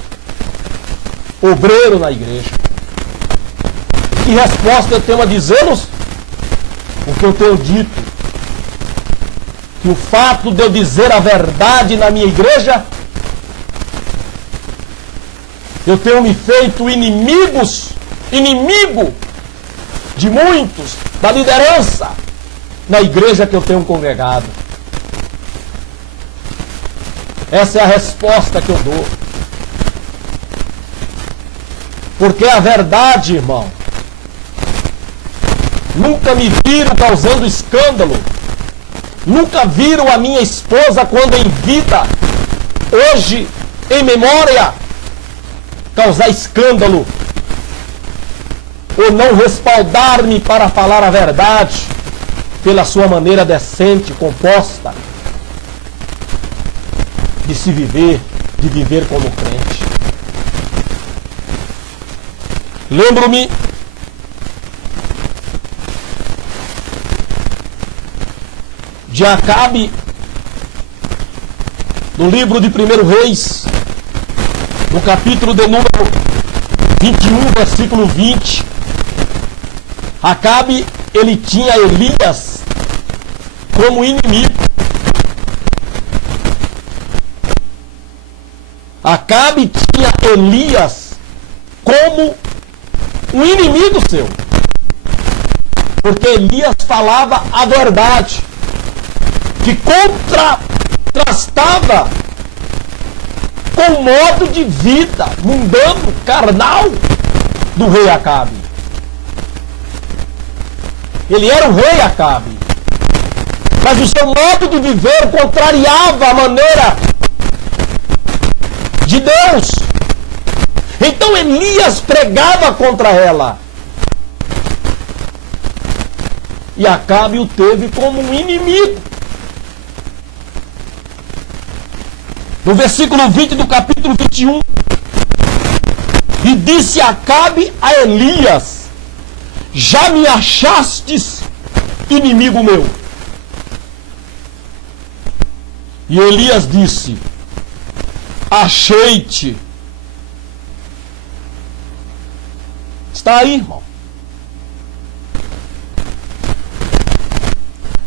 obreiro na igreja. Que resposta eu tenho a dizer-los? O que eu tenho dito, que o fato de eu dizer a verdade na minha igreja, eu tenho me feito inimigo de muitos, da liderança, na igreja que eu tenho congregado. Essa é a resposta que eu dou. Porque a verdade, irmão, nunca me viram causando escândalo. Nunca viram a minha esposa quando em vida, hoje, em memória, causar escândalo. Ou não respaldar-me para falar a verdade pela sua maneira decente, composta de se viver, de viver como crente. Lembro-me de Acabe, no livro de 1 Reis, no capítulo de número 21, versículo 20. Acabe, ele tinha Elias como inimigo. Acabe tinha Elias como um inimigo seu. Porque Elias falava a verdade, que contrastava com o modo de vida mundano, carnal do rei Acabe. Ele era o rei Acabe. Mas o seu modo de viver contrariava a maneira de Deus. Então Elias pregava contra ela. E Acabe o teve como um inimigo. No versículo 20 do capítulo 21. E disse Acabe a Elias: já me achastes inimigo meu. E Elias disse: achei-te. Está aí, irmão.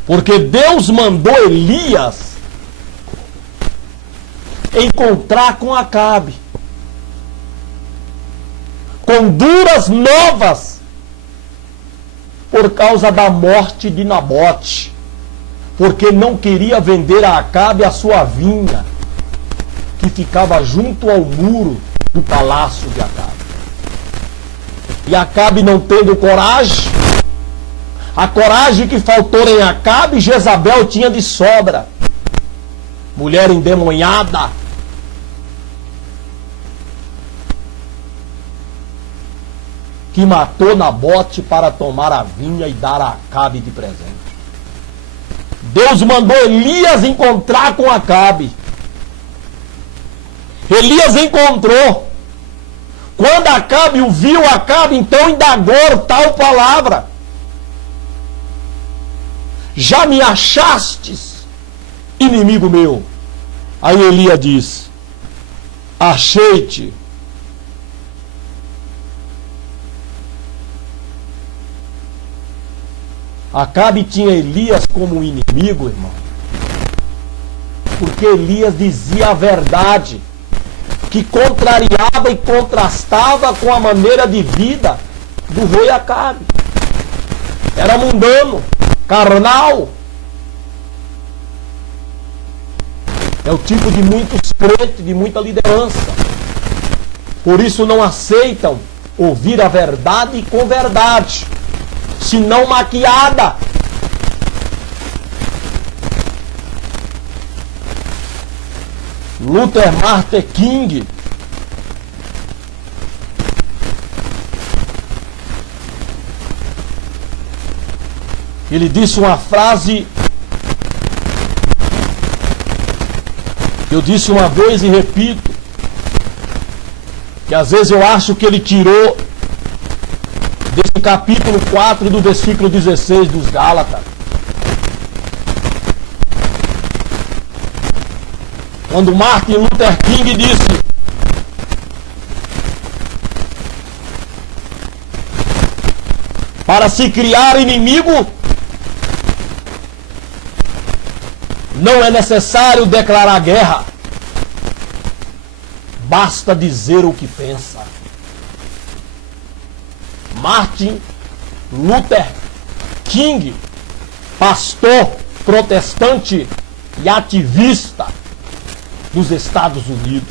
Porque Deus mandou Elias encontrar com Acabe, com duras novas, por causa da morte de Nabote, porque não queria vender a Acabe a sua vinha, que ficava junto ao muro do palácio de Acabe. E Acabe, não tendo coragem, a coragem que faltou em Acabe, Jezabel tinha de sobra. Mulher endemoniada. Que matou Nabote para tomar a vinha e dar a Acabe de presente. Deus mandou Elias encontrar com Acabe. Elias encontrou. Quando Acabe o viu, Acabe então indagou tal palavra: já me achastes inimigo meu. Aí Elias diz: achei-te. Acabe tinha Elias como inimigo, irmão, porque Elias dizia a verdade, que contrariava e contrastava com a maneira de vida do rei Acabe. Era mundano, carnal. É o tipo de muitos crentes, de muita liderança. Por isso não aceitam ouvir a verdade com verdade, senão maquiada. Luther Martin King ele disse uma frase que eu disse uma vez e repito, que às vezes eu acho que ele tirou desse capítulo 4 do versículo 16 dos Gálatas. Quando Martin Luther King disse: para se criar inimigo, não é necessário declarar guerra, basta dizer o que pensa. Martin Luther King, pastor protestante e ativista dos Estados Unidos.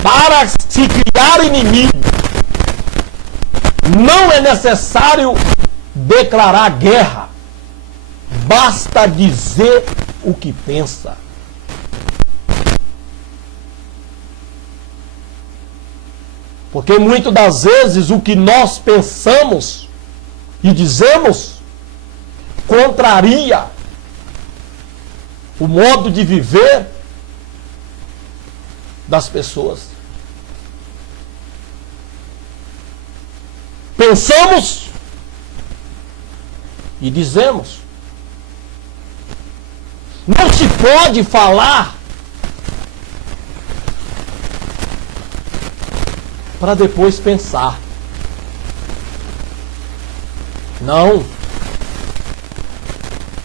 Para se criar inimigo, não é necessário declarar guerra, basta dizer o que pensa. Porque muitas das vezes o que nós pensamos e dizemos contraria o modo de viver das pessoas. Pensamos e dizemos. Não se pode falar para depois pensar. Não.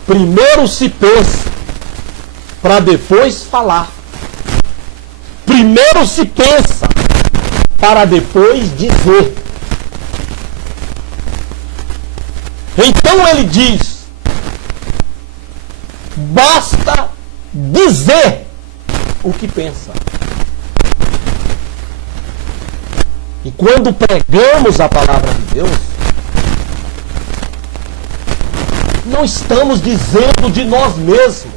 Primeiro se pensa para depois falar. Primeiro se pensa para depois dizer. Então ele diz: basta dizer o que pensa. E quando pregamos a palavra de Deus, não estamos dizendo de nós mesmos.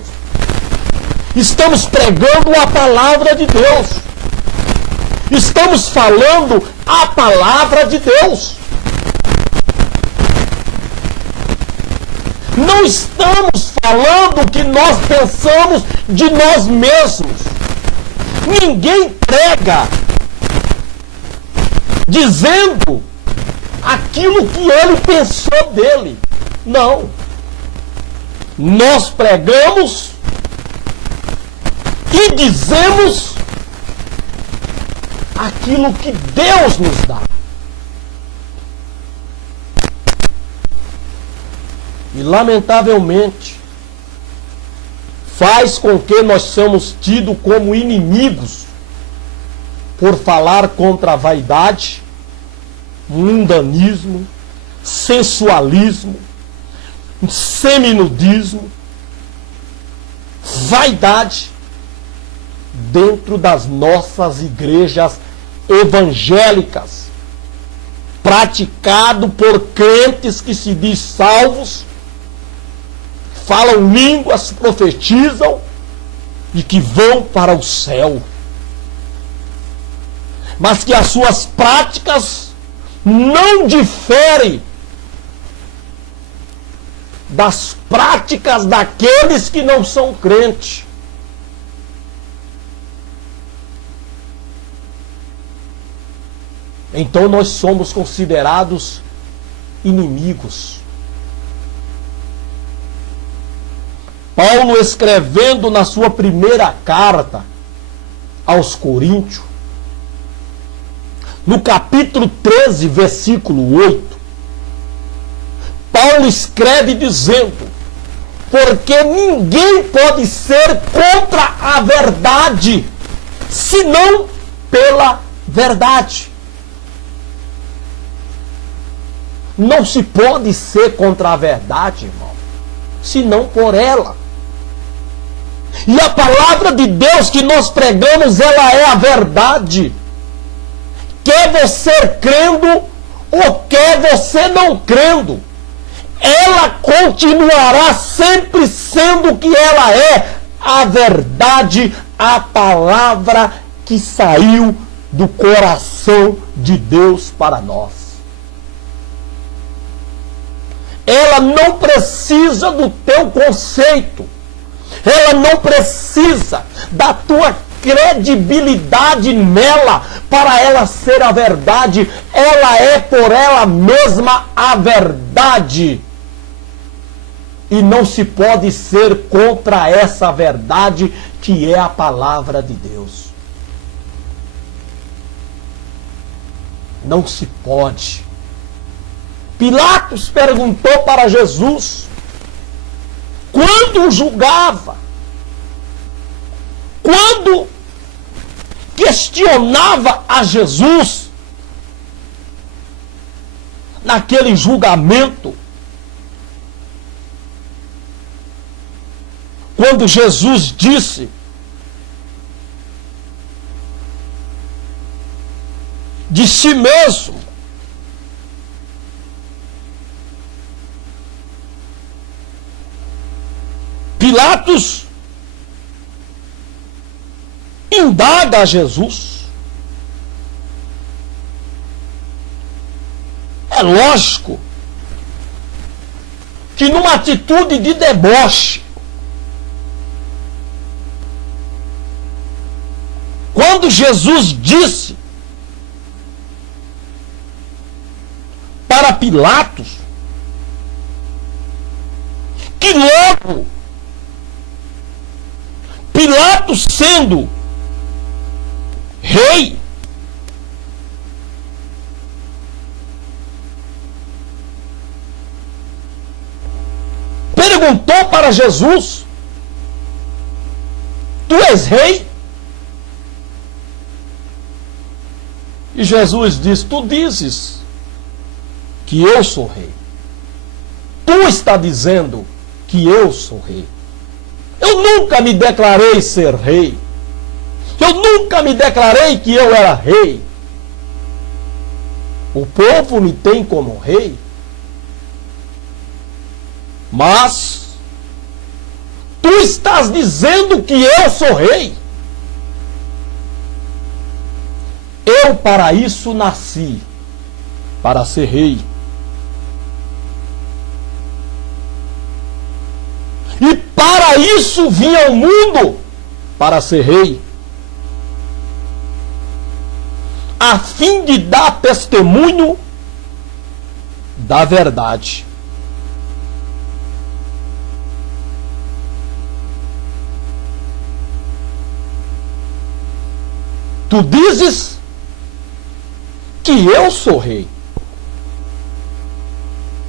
Estamos pregando a palavra de Deus. Estamos falando a palavra de Deus. Não estamos falando o que nós pensamos de nós mesmos. Ninguém prega dizendo aquilo que ele pensou dele. Não. Nós pregamos e dizemos aquilo que Deus nos dá. E lamentavelmente faz com que nós somos tidos como inimigos por falar contra a vaidade, mundanismo, sensualismo, seminudismo, vaidade dentro das nossas igrejas evangélicas, praticado por crentes que se diz salvos, falam línguas, profetizam e que vão para o céu, mas que as suas práticas não diferem das práticas daqueles que não são crentes. Então nós somos considerados inimigos. Paulo, escrevendo na sua primeira carta aos Coríntios, no capítulo 13, versículo 8, Paulo escreve dizendo: porque ninguém pode ser contra a verdade, senão pela verdade. Não se pode ser contra a verdade, irmão, senão por ela. E a palavra de Deus que nós pregamos, ela é a verdade. Quer você crendo ou quer você não crendo, ela continuará sempre sendo o que ela é, a verdade, a palavra que saiu do coração de Deus para nós. Ela não precisa do teu conceito. Ela não precisa da tua credibilidade nela para ela ser a verdade. Ela é por ela mesma a verdade. E não se pode ser contra essa verdade que é a palavra de Deus. Não se pode. Pilatos perguntou para Jesus, quando o julgava, quando questionava a Jesus, naquele julgamento, quando Jesus disse de si mesmo, Pilatos indaga a Jesus. É lógico que numa atitude de deboche, quando Jesus disse para Pilatos que logo Pilatos, sendo rei, perguntou para Jesus: tu és rei? E Jesus disse: tu dizes que eu sou rei. Tu está dizendo que eu sou rei. Eu nunca me declarei ser rei. Eu nunca me declarei que eu era rei. O povo me tem como rei. Mas tu estás dizendo que eu sou rei. Eu para isso nasci, para ser rei. E para isso vim ao mundo, para ser rei. A fim de dar testemunho da verdade. Tu dizes que eu sou rei.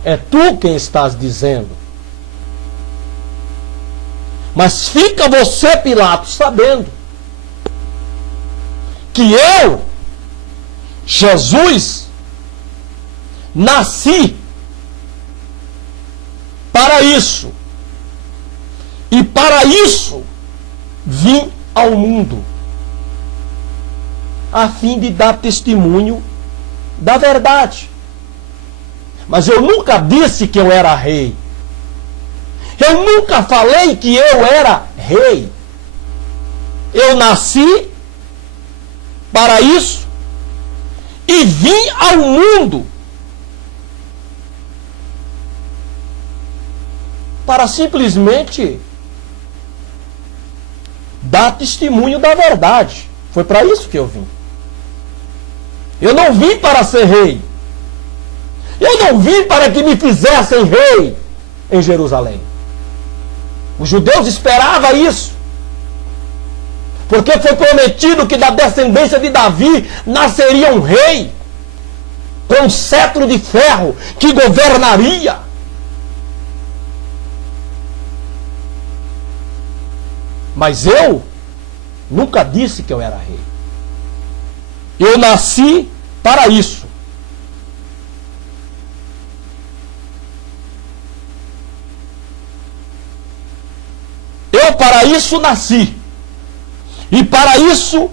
É tu quem estás dizendo. Mas fica você, Pilatos, sabendo que eu, Jesus, nasci para isso. E para isso vim ao mundo, a fim de dar testemunho da verdade. Mas eu nunca disse que eu era rei. Eu nunca falei que eu era rei. Eu nasci para isso e vim ao mundo para simplesmente dar testemunho da verdade. Foi para isso que eu vim. Eu não vim para ser rei. Eu não vim para que me fizessem rei em Jerusalém. Os judeus esperavam isso. Porque foi prometido que da descendência de Davi nasceria um rei com um cetro de ferro que governaria. Mas eu nunca disse que eu era rei. Eu nasci para isso. Eu para isso nasci. E para isso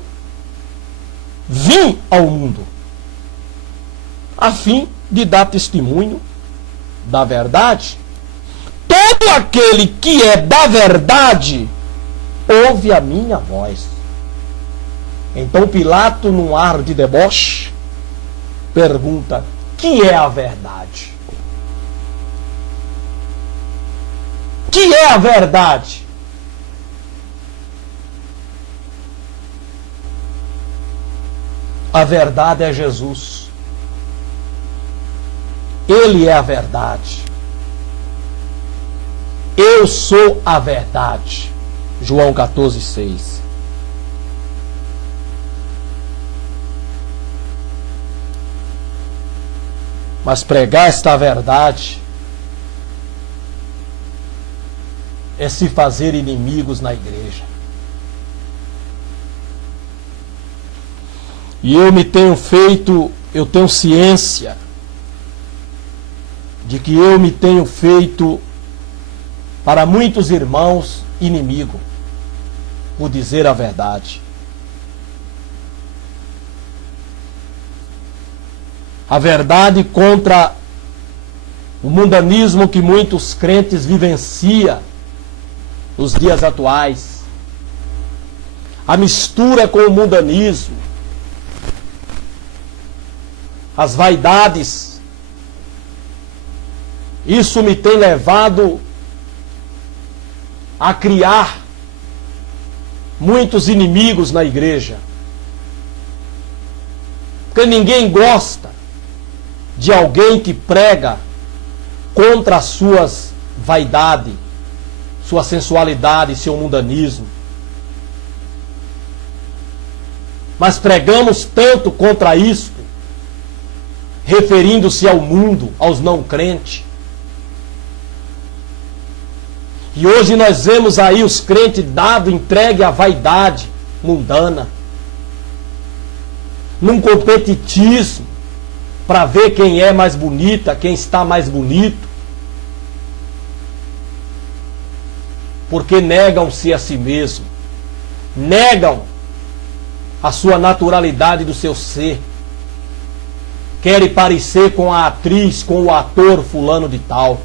vim ao mundo. A fim de dar testemunho da verdade. Todo aquele que é da verdade ouve a minha voz. Então Pilato, num ar de deboche, pergunta: que é a verdade? Que é a verdade? A verdade é Jesus. Ele é a verdade. Eu sou a verdade. João 14:6. Mas pregar esta verdade é se fazer inimigos na igreja. E eu tenho ciência de que eu me tenho feito para muitos irmãos inimigo, por dizer a verdade. A verdade contra o mundanismo que muitos crentes vivenciam nos dias atuais. A mistura com o mundanismo. As vaidades. Isso me tem levado a criar muitos inimigos na igreja. Porque ninguém gosta de alguém que prega contra as suas vaidades, sua sensualidade, seu mundanismo. Mas pregamos tanto contra isto, referindo-se ao mundo, aos não crentes. E hoje nós vemos aí os crentes dado entregue à vaidade mundana, num competitismo, para ver quem é mais bonita, quem está mais bonito. Porque negam-se a si mesmo. Negam a sua naturalidade do seu ser. Querem parecer com a atriz, com o ator fulano de tal.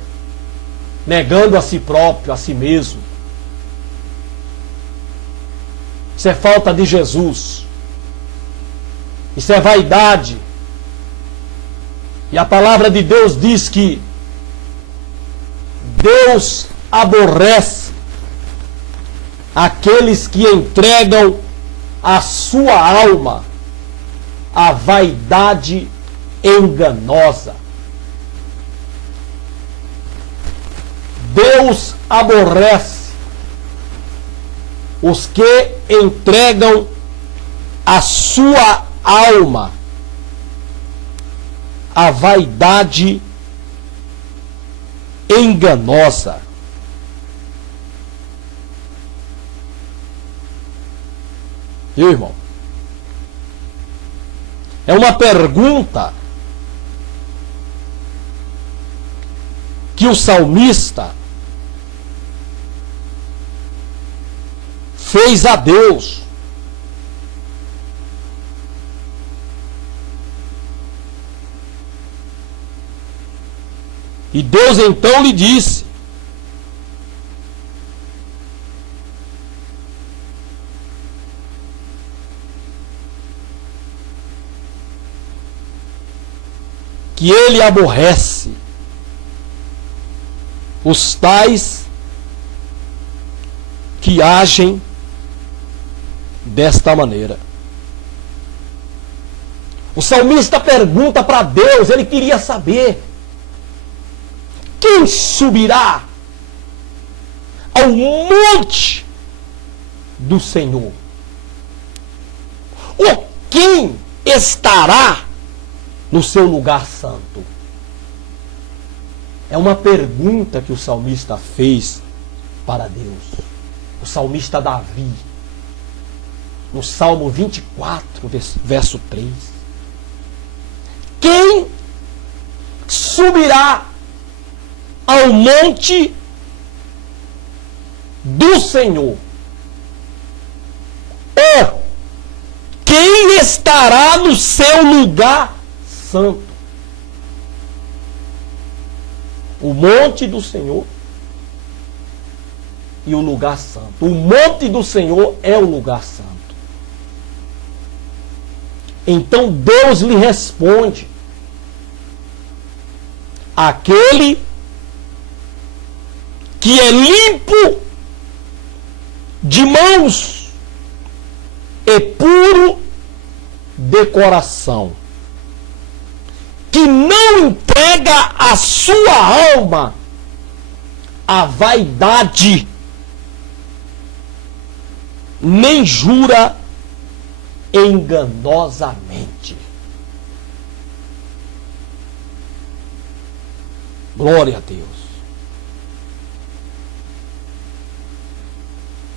negando a si próprio, a si mesmo. Isso é falta de Jesus. Isso é vaidade. E a palavra de Deus diz que Deus aborrece aqueles que entregam a sua alma à vaidade enganosa. Deus aborrece os que entregam a sua alma à vaidade enganosa. Meu irmão, é uma pergunta que o salmista fez a Deus. E Deus então lhe disse: que ele aborrece os tais que agem desta maneira. O salmista pergunta para Deus, ele queria saber: quem subirá ao monte do Senhor? Ou quem estará no seu lugar santo? É uma pergunta que o salmista fez para Deus. O salmista Davi, no Salmo 24, verso 3. Quem subirá ao monte do Senhor? Ou quem estará no seu lugar santo? O monte do Senhor e o lugar santo. O monte do Senhor é o lugar santo. Então Deus lhe responde: aquele que é limpo de mãos e puro de coração, que não entrega a sua alma à vaidade, nem jura enganosamente. Glória a Deus.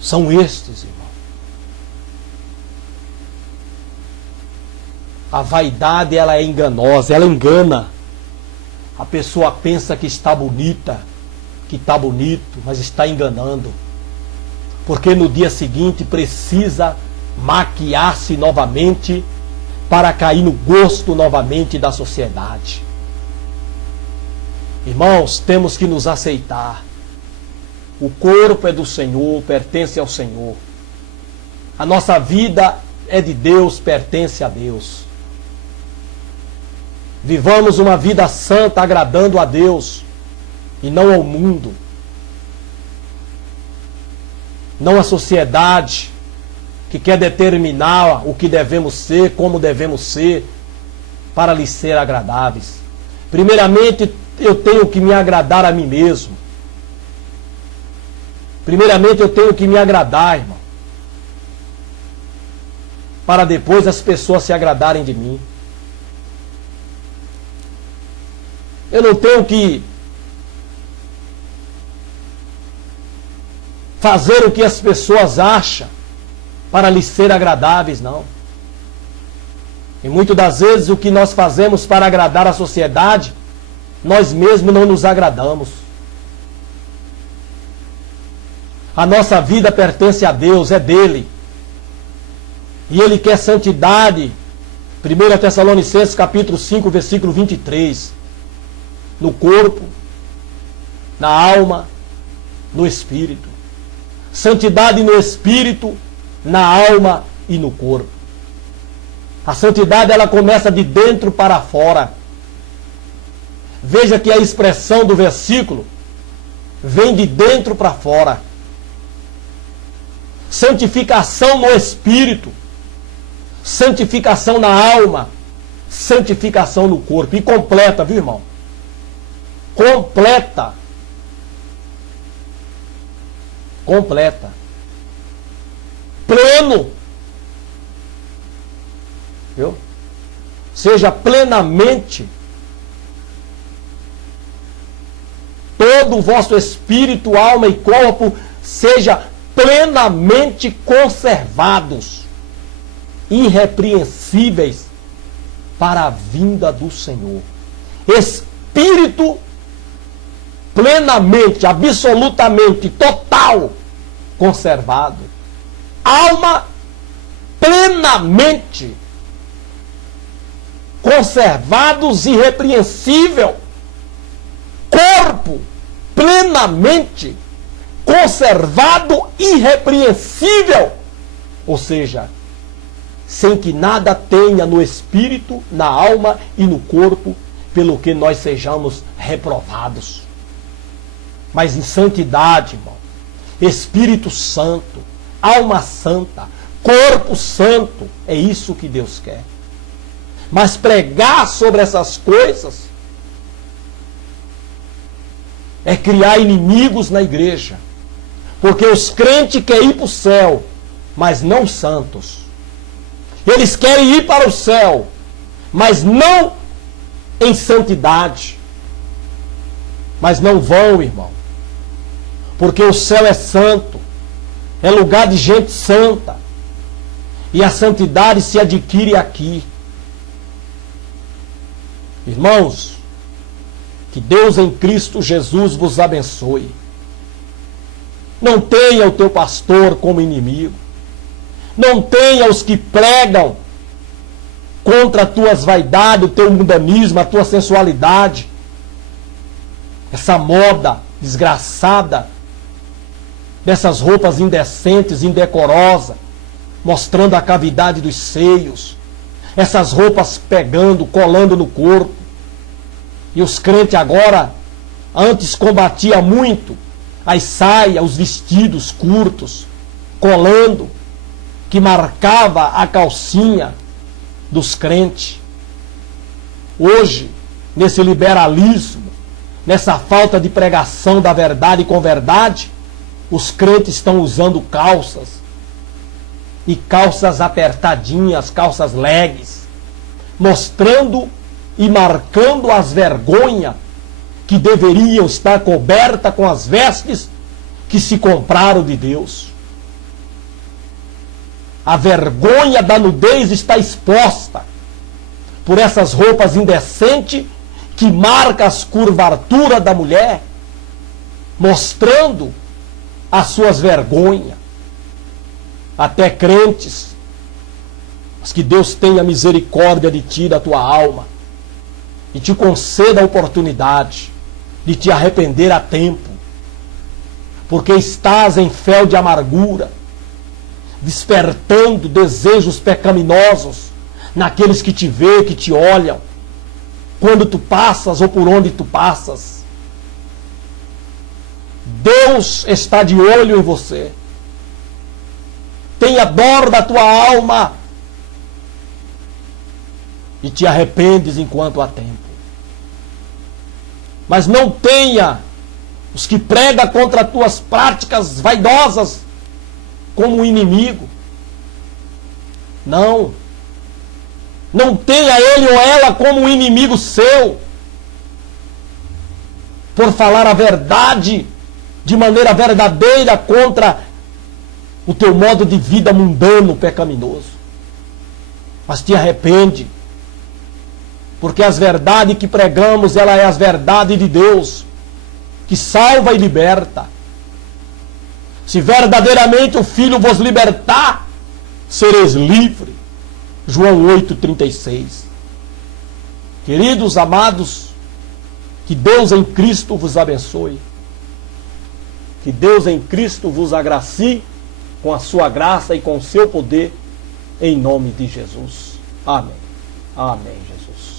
São estes, irmão. A vaidade, ela é enganosa, ela engana. A pessoa pensa que está bonita, que está bonito, mas está enganando. Porque no dia seguinte precisa maquiar-se novamente para cair no gosto novamente da sociedade. Irmãos, temos que nos aceitar. O corpo é do Senhor, pertence ao Senhor. A nossa vida é de Deus, pertence a Deus. Vivamos uma vida santa, agradando a Deus e não ao mundo. Não à sociedade que quer determinar o que devemos ser, como devemos ser, para lhes ser agradáveis. Primeiramente, eu tenho que me agradar a mim mesmo. Primeiramente, eu tenho que me agradar, irmão, para depois as pessoas se agradarem de mim. Eu não tenho que fazer o que as pessoas acham para lhes ser agradáveis, não. E muitas das vezes o que nós fazemos para agradar a sociedade, nós mesmos não nos agradamos. A nossa vida pertence a Deus, é dele. E ele quer santidade. 1 Tessalonicenses capítulo 5, versículo 23. No corpo, na alma, no espírito. Santidade no espírito, na alma e no corpo. A santidade, ela começa de dentro para fora. Veja que a expressão do versículo vem de dentro para fora. Santificação no espírito, santificação na alma, santificação no corpo. E completa, viu, irmão? Completa. Completa. Pleno. Viu? Seja plenamente todo o vosso espírito, alma e corpo seja plenamente conservados, irrepreensíveis para a vinda do Senhor. Espírito plenamente, absolutamente, total, conservado. Alma plenamente conservados, irrepreensível. Corpo plenamente conservado, irrepreensível. Ou seja, sem que nada tenha no espírito, na alma e no corpo, pelo que nós sejamos reprovados. Mas em santidade, irmão, Espírito Santo, alma santa, corpo santo, é isso que Deus quer. Mas pregar sobre essas coisas é criar inimigos na igreja. Porque os crentes querem ir para o céu, mas não santos. Eles querem ir para o céu, mas não em santidade. Mas não vão, irmão. Porque o céu é santo, é lugar de gente santa. E a santidade se adquire aqui. Irmãos, que Deus em Cristo Jesus vos abençoe. Não tenha o teu pastor como inimigo. Não tenha os que pregam contra as tuas vaidades, o teu mundanismo, a tua sensualidade. Essa moda desgraçada, dessas roupas indecentes, indecorosas, mostrando a cavidade dos seios. Essas roupas pegando, colando no corpo. E os crentes agora, antes combatia muito as saias, os vestidos curtos, colando, que marcava a calcinha dos crentes. Hoje, nesse liberalismo, nessa falta de pregação da verdade com verdade, os crentes estão usando calças, e calças apertadinhas, calças legs, mostrando e marcando as vergonhas que deveriam estar cobertas com as vestes que se compraram de Deus. A vergonha da nudez está exposta por essas roupas indecentes que marcam as curvaturas da mulher, mostrando as suas vergonhas. Até crentes, mas que Deus tenha misericórdia de ti, da tua alma, e te conceda a oportunidade de te arrepender a tempo, porque estás em fel de amargura, despertando desejos pecaminosos naqueles que te vê, que te olham, quando tu passas ou por onde tu passas. Deus está de olho em você. Tenha dor da tua alma e te arrependes enquanto há tempo. Mas não tenha os que pregam contra as tuas práticas vaidosas como um inimigo. Não. Não tenha ele ou ela como um inimigo seu, por falar a verdade de maneira verdadeira contra o teu modo de vida mundano, pecaminoso. Mas te arrepende, porque as verdades que pregamos, ela é as verdades de Deus, que salva e liberta. Se verdadeiramente o Filho vos libertar, sereis livres. João 8,36. Queridos amados, que Deus em Cristo vos abençoe. Que Deus em Cristo vos agracie com a sua graça e com o seu poder, em nome de Jesus. Amém. Amém, Jesus.